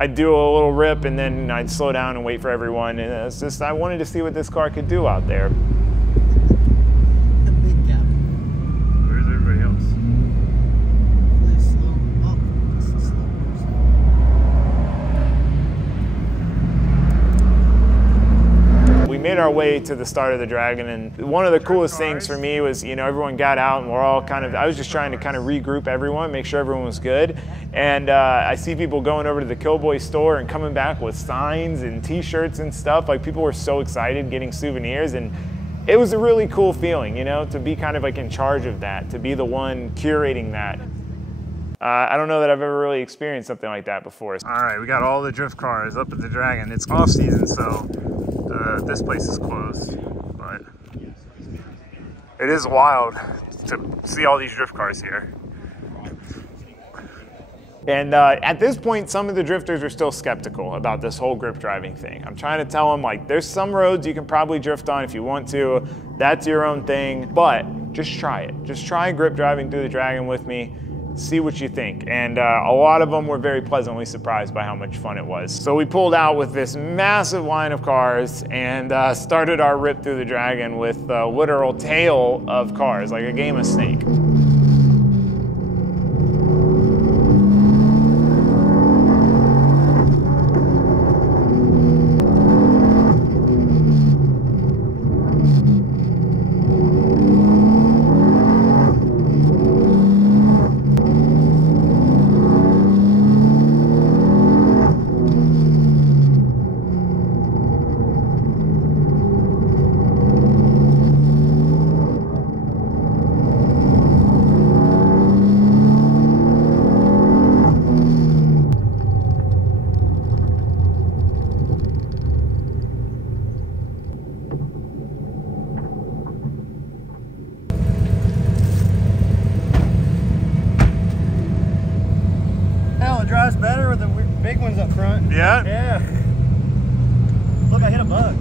I'd do a little rip and then I'd slow down and wait for everyone. And it's just, I wanted to see what this car could do out there. The big gap. Where's everybody else? Really slow. Oh, this is slow. We made our way to the start of the Dragon. And one of the coolest things for me was, you know, everyone got out and we're all kind of, I was just trying to kind of regroup everyone, make sure everyone was good. And I see people going over to the Killboy store and coming back with signs and t-shirts and stuff. Like, people were so excited getting souvenirs, and it was a really cool feeling, you know, to be kind of like in charge of that, to be the one curating that. I don't know that I've ever really experienced something like that before. All right, we got all the drift cars up at the Dragon. It's off season, so this place is closed, but it is wild to see all these drift cars here. And at this point, some of the drifters are still skeptical about this whole grip driving thing. I'm trying to tell them, like, there's some roads you can probably drift on if you want to. That's your own thing, but just try it. Just try grip driving through the Dragon with me. See what you think. And a lot of them were very pleasantly surprised by how much fun it was. So we pulled out with this massive line of cars and started our rip through the Dragon with a literal tail of cars, like a game of Snake. Drives better with the big ones up front. Yeah? Yeah. Look, I hit a bug.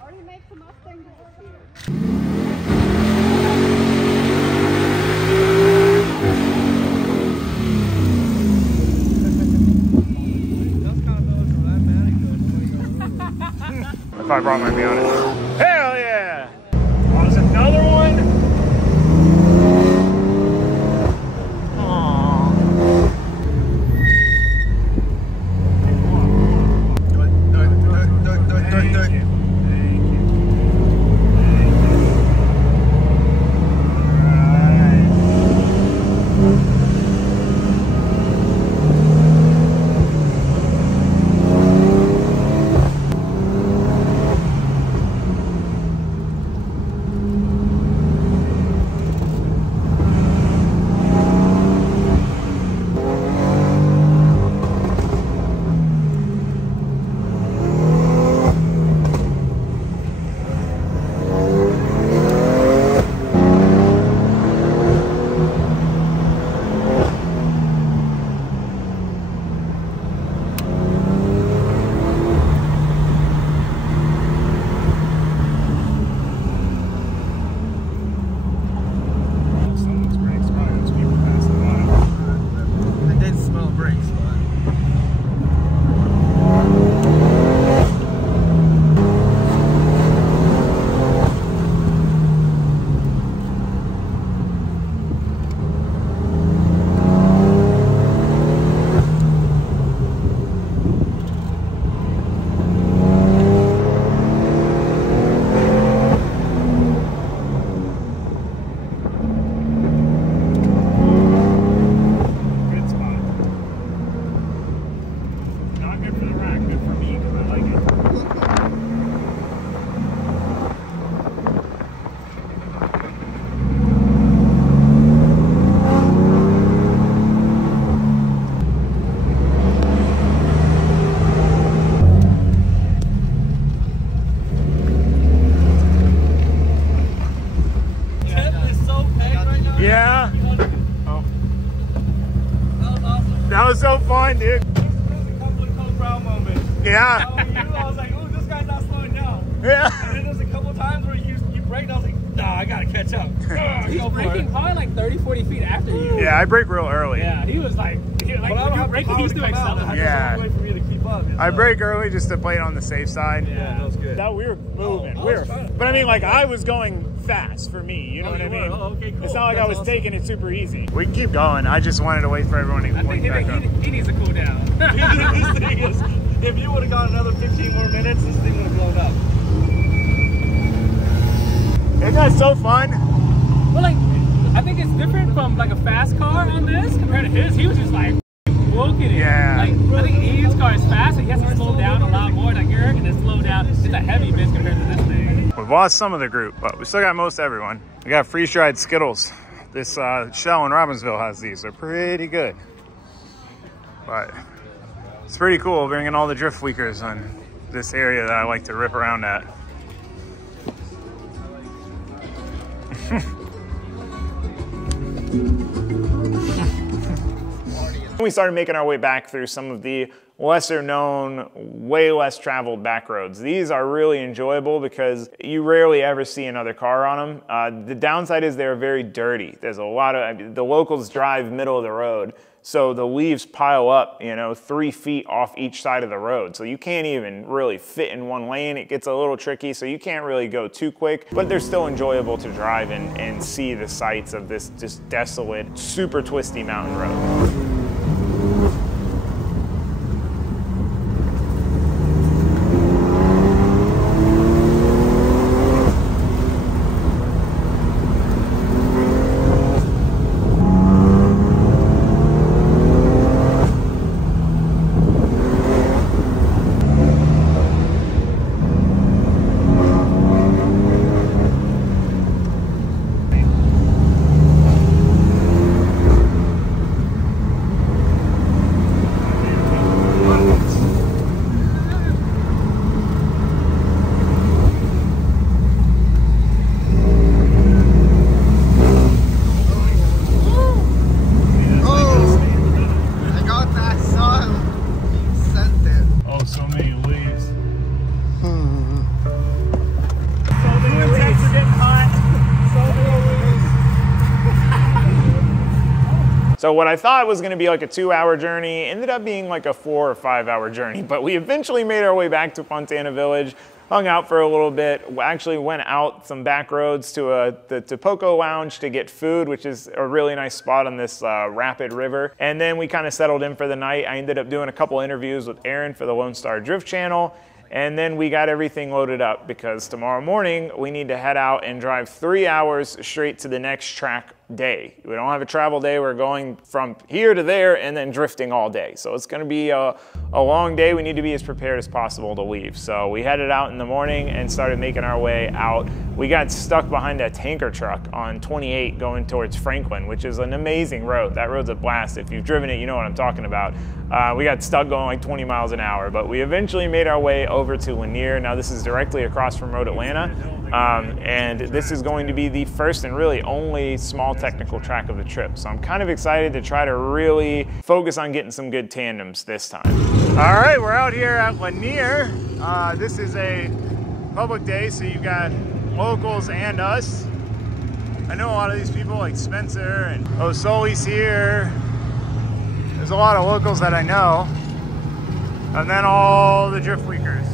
Already make the Mustang disappear. If I brought my Miata. Hell yeah! Oh, there's another one? Aww. Do it. Yeah. Oh. That was so fun, dude. Yeah. I was like, oh, this guy's not slowing down. Yeah. And then there's a couple times where you brake, and I was like, nah, I gotta catch up. He's braking probably like 30, 40 feet after you. Yeah, I brake real early. Yeah, he was like, when you're braking, he's doing something. Yeah. Wait for me to keep I brake early just to play it on the safe side. Yeah, that was good. That we were moving. But I mean, like, I was going fast for me. You know what I mean? Oh, okay, cool. It's not like I was taking it super easy. We can keep going. I just wanted to wait for everyone to point back up. He needs to cool down. This thing is, if you would have gone another 15 more minutes, this thing would have blown up. Isn't that so fun? Well, like, I think it's different from like a fast car on this compared to his. He was just like booking it. Yeah. Like, I think Ian's car is fast, so he has to slow down a lot more. Like Eric, and then slow down. It's a heavy bitch compared to this thing. We've lost some of the group, but we still got most everyone. We got freeze-dried Skittles. This Shell in Robbinsville has these. They're pretty good. But it's pretty cool bringing all the Driftweekers on this area that I like to rip around at. We started making our way back through some of the lesser known, way less traveled back roads. These are really enjoyable because you rarely ever see another car on them. The downside is they're very dirty. There's a lot of, the locals drive middle of the road, so the leaves pile up, you know, 3 feet off each side of the road. So you can't even really fit in one lane. It gets a little tricky, so you can't really go too quick, but they're still enjoyable to drive and see the sights of this just desolate, super twisty mountain road. So what I thought was gonna be like a 2-hour journey ended up being like a 4 or 5 hour journey, but we eventually made our way back to Fontana Village, hung out for a little bit, actually went out some back roads to the Topoco Lounge to get food, which is a really nice spot on this rapid river. And then we kind of settled in for the night. I ended up doing a couple interviews with Aaron for the Lone Star Drift channel. And then we got everything loaded up because tomorrow morning we need to head out and drive 3 hours straight to the next track day. We don't have a travel day. We're going from here to there and then drifting all day. So it's going to be a long day. We need to be as prepared as possible to leave. So we headed out in the morning and started making our way out. We got stuck behind a tanker truck on 28 going towards Franklin, which is an amazing road. That road's a blast. If you've driven it, you know what I'm talking about. We got stuck going like 20 miles an hour, but we eventually made our way over to Lanier. Now this is directly across from Road Atlanta, and this is going to be the first and really only small technical track of the trip. So I'm kind of excited to try to really focus on getting some good tandems this time. All right, we're out here at Lanier. This is a public day, so you've got locals and us. I know a lot of these people like Spencer and Osoli's here. There's a lot of locals that I know. And then all the Driftweekers.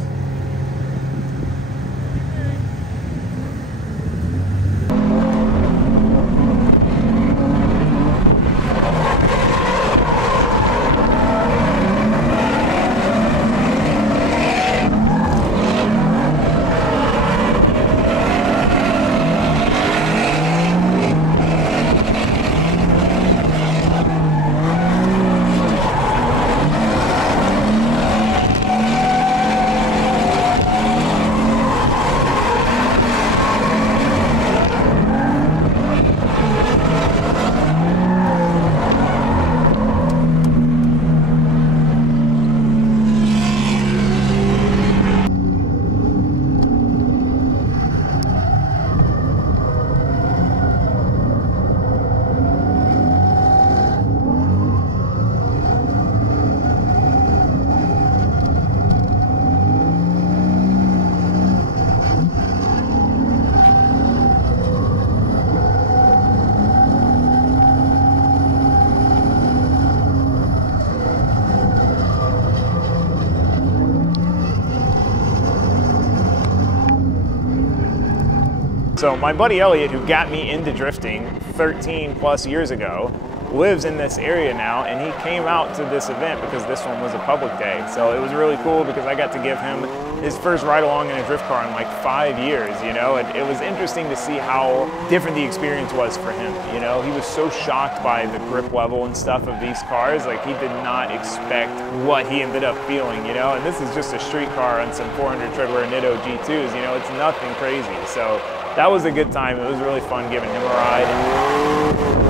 So my buddy Elliot, who got me into drifting 13 plus years ago, lives in this area now, and he came out to this event because this one was a public day. So it was really cool because I got to give him his first ride along in a drift car in like 5 years, you know, and it was interesting to see how different the experience was for him. You know, he was so shocked by the grip level and stuff of these cars, like he did not expect what he ended up feeling, you know, and this is just a street car on some 400 treadwear Nitto G2s, you know, it's nothing crazy. So that was a good time. It was really fun giving him a ride.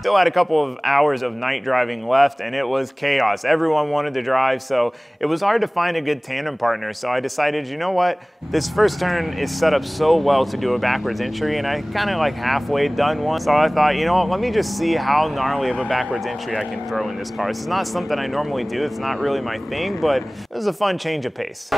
Still had a couple of hours of night driving left, and it was chaos. Everyone wanted to drive, so it was hard to find a good tandem partner. So I decided, you know what? This first turn is set up so well to do a backwards entry, and I kind of like halfway done one. So I thought, you know what? Let me just see how gnarly of a backwards entry I can throw in this car. This is not something I normally do. It's not really my thing, but it was a fun change of pace.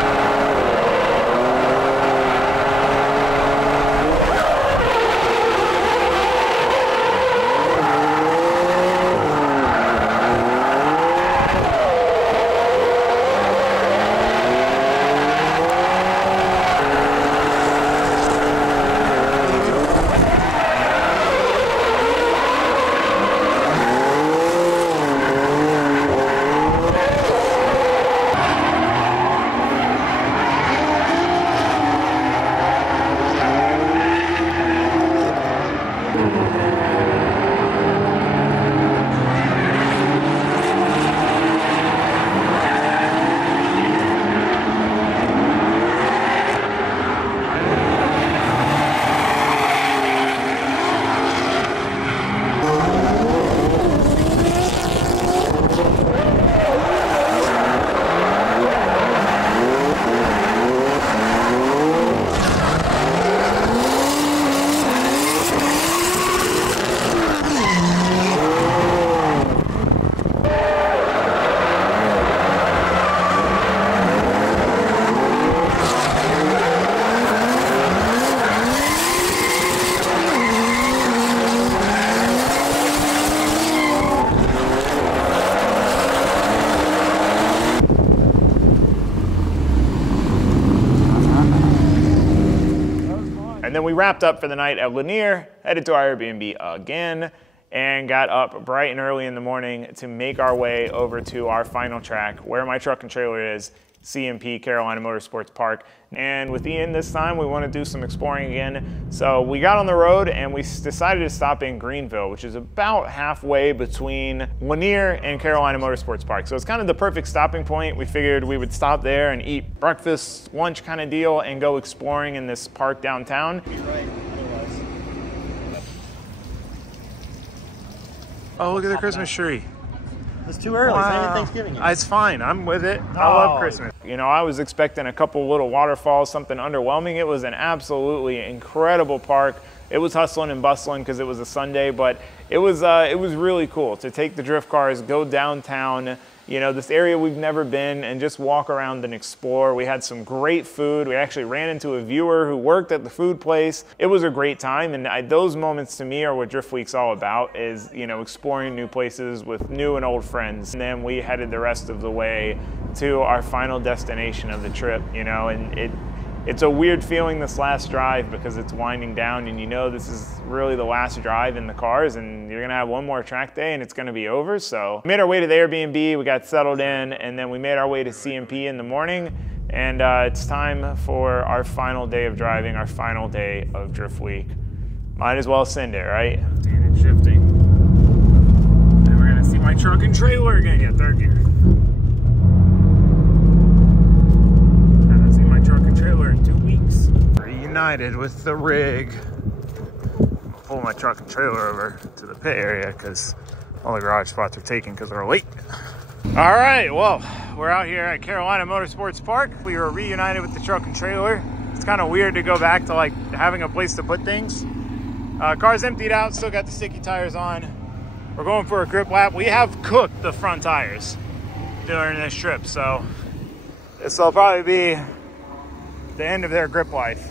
And then we wrapped up for the night at Lanier, headed to our Airbnb again, and got up bright and early in the morning to make our way over to our final track, where my truck and trailer is, CMP, Carolina Motorsports Park. And with Ian this time, we want to do some exploring again. So we got on the road and we decided to stop in Greenville, which is about halfway between Lanier and Carolina Motorsports Park. So it's kind of the perfect stopping point. We figured we would stop there and eat breakfast, lunch kind of deal, and go exploring in this park downtown. Oh, look at the Christmas tree. It's too early. Wow. It's not even Thanksgiving yet. It's fine. I'm with it. I love Christmas. You know, I was expecting a couple little waterfalls, something underwhelming. It was an absolutely incredible park. It was hustling and bustling because it was a Sunday, but it was really cool to take the drift cars, go downtown, you know, this area we've never been and just walk around and explore. We had some great food. We actually ran into a viewer who worked at the food place. It was a great time, and those moments to me are what Driftweek's all about, is, you know, exploring new places with new and old friends. And then we headed the rest of the way to our final destination of the trip, you know, and it's a weird feeling this last drive because it's winding down and you know this is really the last drive in the cars and you're gonna have one more track day and it's gonna be over. So we made our way to the Airbnb, we got settled in, and then we made our way to CMP in the morning, and it's time for our final day of driving, our final day of Driftweek. Might as well send it, right? And it's shifting. And we're gonna see my truck and trailer again. Yeah, third gear. Trailer in 2 weeks. Reunited with the rig. I'm gonna pull my truck and trailer over to the pit area because all the garage spots are taken because we're late. All right, well, we're out here at Carolina Motorsports Park. We were reunited with the truck and trailer. It's kind of weird to go back to like having a place to put things. Car's emptied out, still got the sticky tires on. We're going for a grip lap. We have cooked the front tires during this trip, so this will probably be the end of their grip life.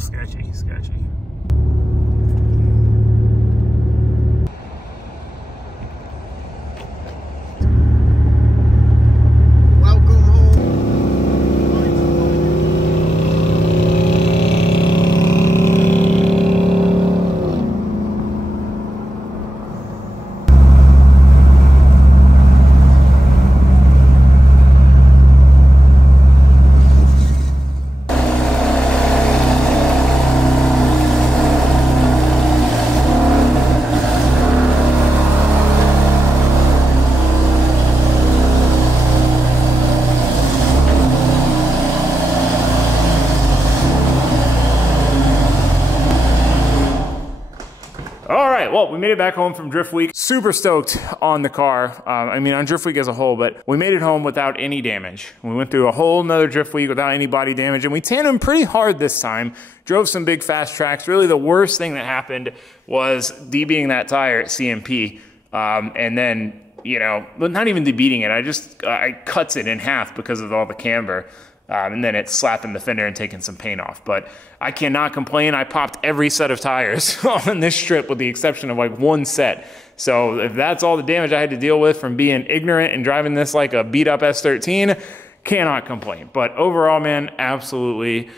sketchy, sketchy. Welcome home. Well, we made it back home from Driftweek. Super stoked on the car. I mean, on Driftweek as a whole, but we made it home without any damage. We went through a whole nother Driftweek without any body damage, and we tandemed pretty hard this time. Drove some big fast tracks. Really, the worst thing that happened was debeating that tire at CMP. And then, you know, not even debeating it. I cuts it in half because of all the camber. And then it's slapping the fender and taking some paint off. But I cannot complain. I popped every set of tires on this trip with the exception of like one set. So if that's all the damage I had to deal with from being ignorant and driving this like a beat up S13, cannot complain. But overall, man, absolutely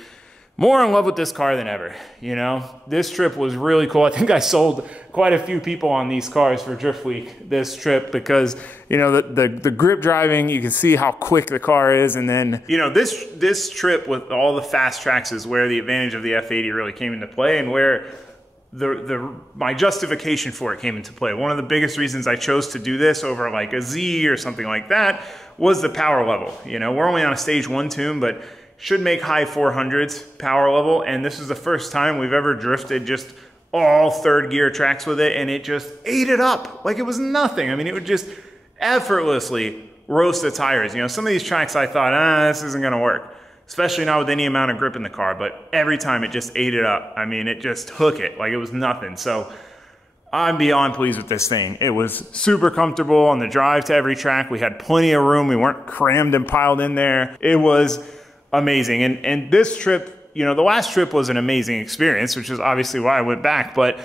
more in love with this car than ever. You know, this trip was really cool. I think I sold quite a few people on these cars for Driftweek this trip because, you know, the grip driving, you can see how quick the car is. And then, you know, this trip with all the fast tracks is where the advantage of the F80 really came into play and where my justification for it came into play. One of the biggest reasons I chose to do this over like a Z or something like that was the power level. You know, we're only on a stage 1 tune, but should make high 400s power level, and this is the first time we've ever drifted just all third gear tracks with it, and it just ate it up like it was nothing. I mean, it would just effortlessly roast the tires. You know, some of these tracks I thought, this isn't gonna work, especially not with any amount of grip in the car, but every time it just ate it up. I mean, it just hook it like it was nothing. So I'm beyond pleased with this thing. It was super comfortable on the drive to every track. We had plenty of room. We weren't crammed and piled in there. It was amazing. And this trip, you know, the last trip was an amazing experience, which is obviously why I went back. But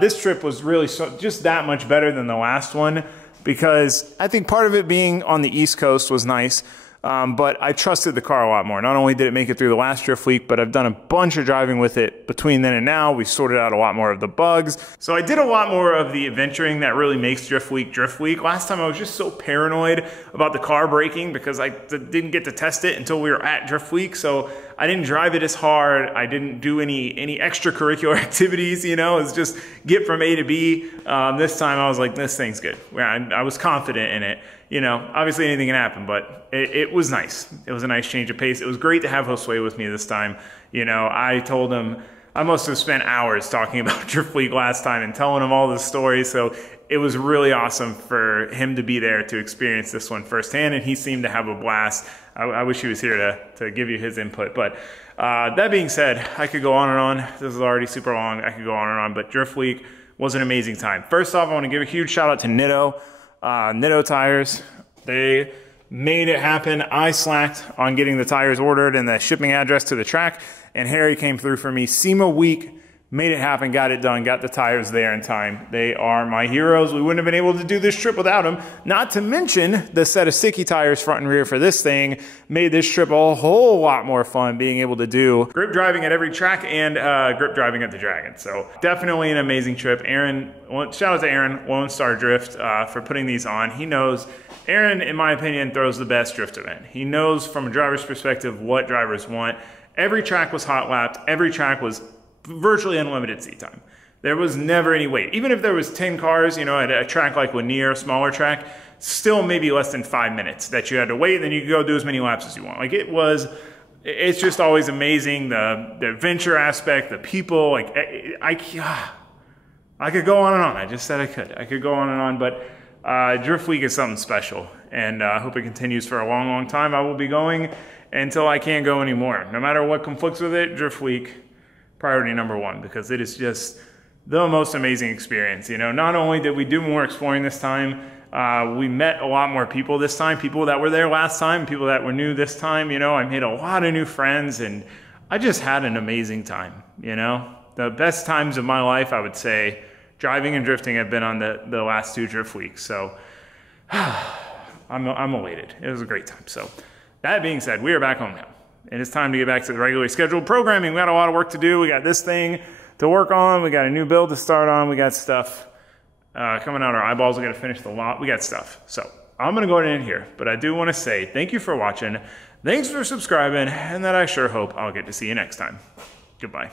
this trip was really just that much better than the last one because I think part of it being on the East Coast was nice. But I trusted the car a lot more. Not only did it make it through the last Driftweek, but I've done a bunch of driving with it between then and now. We sorted out a lot more of the bugs. So I did a lot more of the adventuring that really makes Driftweek Driftweek. Last time I was just so paranoid about the car braking because I didn't get to test it until we were at Driftweek. So I didn't drive it as hard. I didn't do any extracurricular activities, you know, it's just get from A to B. This time I was like, this thing's good. I was confident in it. You know, obviously anything can happen, but it was nice. It was a nice change of pace. It was great to have Josue with me this time. You know, I told him, I must have spent hours talking about Driftweek last time and telling him all the stories. So it was really awesome for him to be there to experience this one firsthand, and he seemed to have a blast. I wish he was here to give you his input. But that being said, I could go on and on. This is already super long. I could go on and on, but Driftweek was an amazing time. First off, I want to give a huge shout out to Nitto. Nitto tires, they made it happen. I slacked on getting the tires ordered and the shipping address to the track, and Harry came through for me. SEMA week, made it happen, got it done, got the tires there in time. They are my heroes. We wouldn't have been able to do this trip without them. Not to mention the set of sticky tires front and rear for this thing made this trip a whole lot more fun, being able to do grip driving at every track and grip driving at the Dragon. So definitely an amazing trip. Aaron, shout out to Aaron, Lone Star Drift, for putting these on. He knows, Aaron, in my opinion, throws the best drift event. He knows from a driver's perspective what drivers want. Every track was hot lapped. Every track was virtually unlimited seat time. There was never any wait. Even if there was 10 cars, you know, at a track like Lanier, a smaller track, still maybe less than 5 minutes that you had to wait, and then you could go do as many laps as you want. Like it's just always amazing, the adventure aspect, the people, like I could go on and on. I just said I could go on and on, but Driftweek is something special, and I hope it continues for a long, long time. I will be going until I can't go anymore. No matter what conflicts with it, Driftweek, priority number one, because it is just the most amazing experience. You know, not only did we do more exploring this time, we met a lot more people this time, people that were there last time, people that were new this time. You know, I made a lot of new friends, and I just had an amazing time, you know? The best times of my life, I would say, driving and drifting have been on the last 2 drift weeks. So I'm elated. It was a great time. So that being said, we are back home now. And it's time to get back to the regularly scheduled programming. We got a lot of work to do. We got this thing to work on. We got a new build to start on. We got stuff coming out our eyeballs. We got to finish the lot. We got stuff. So I'm going to go ahead and end here. But I do want to say thank you for watching. Thanks for subscribing. And that I sure hope I'll get to see you next time. Goodbye.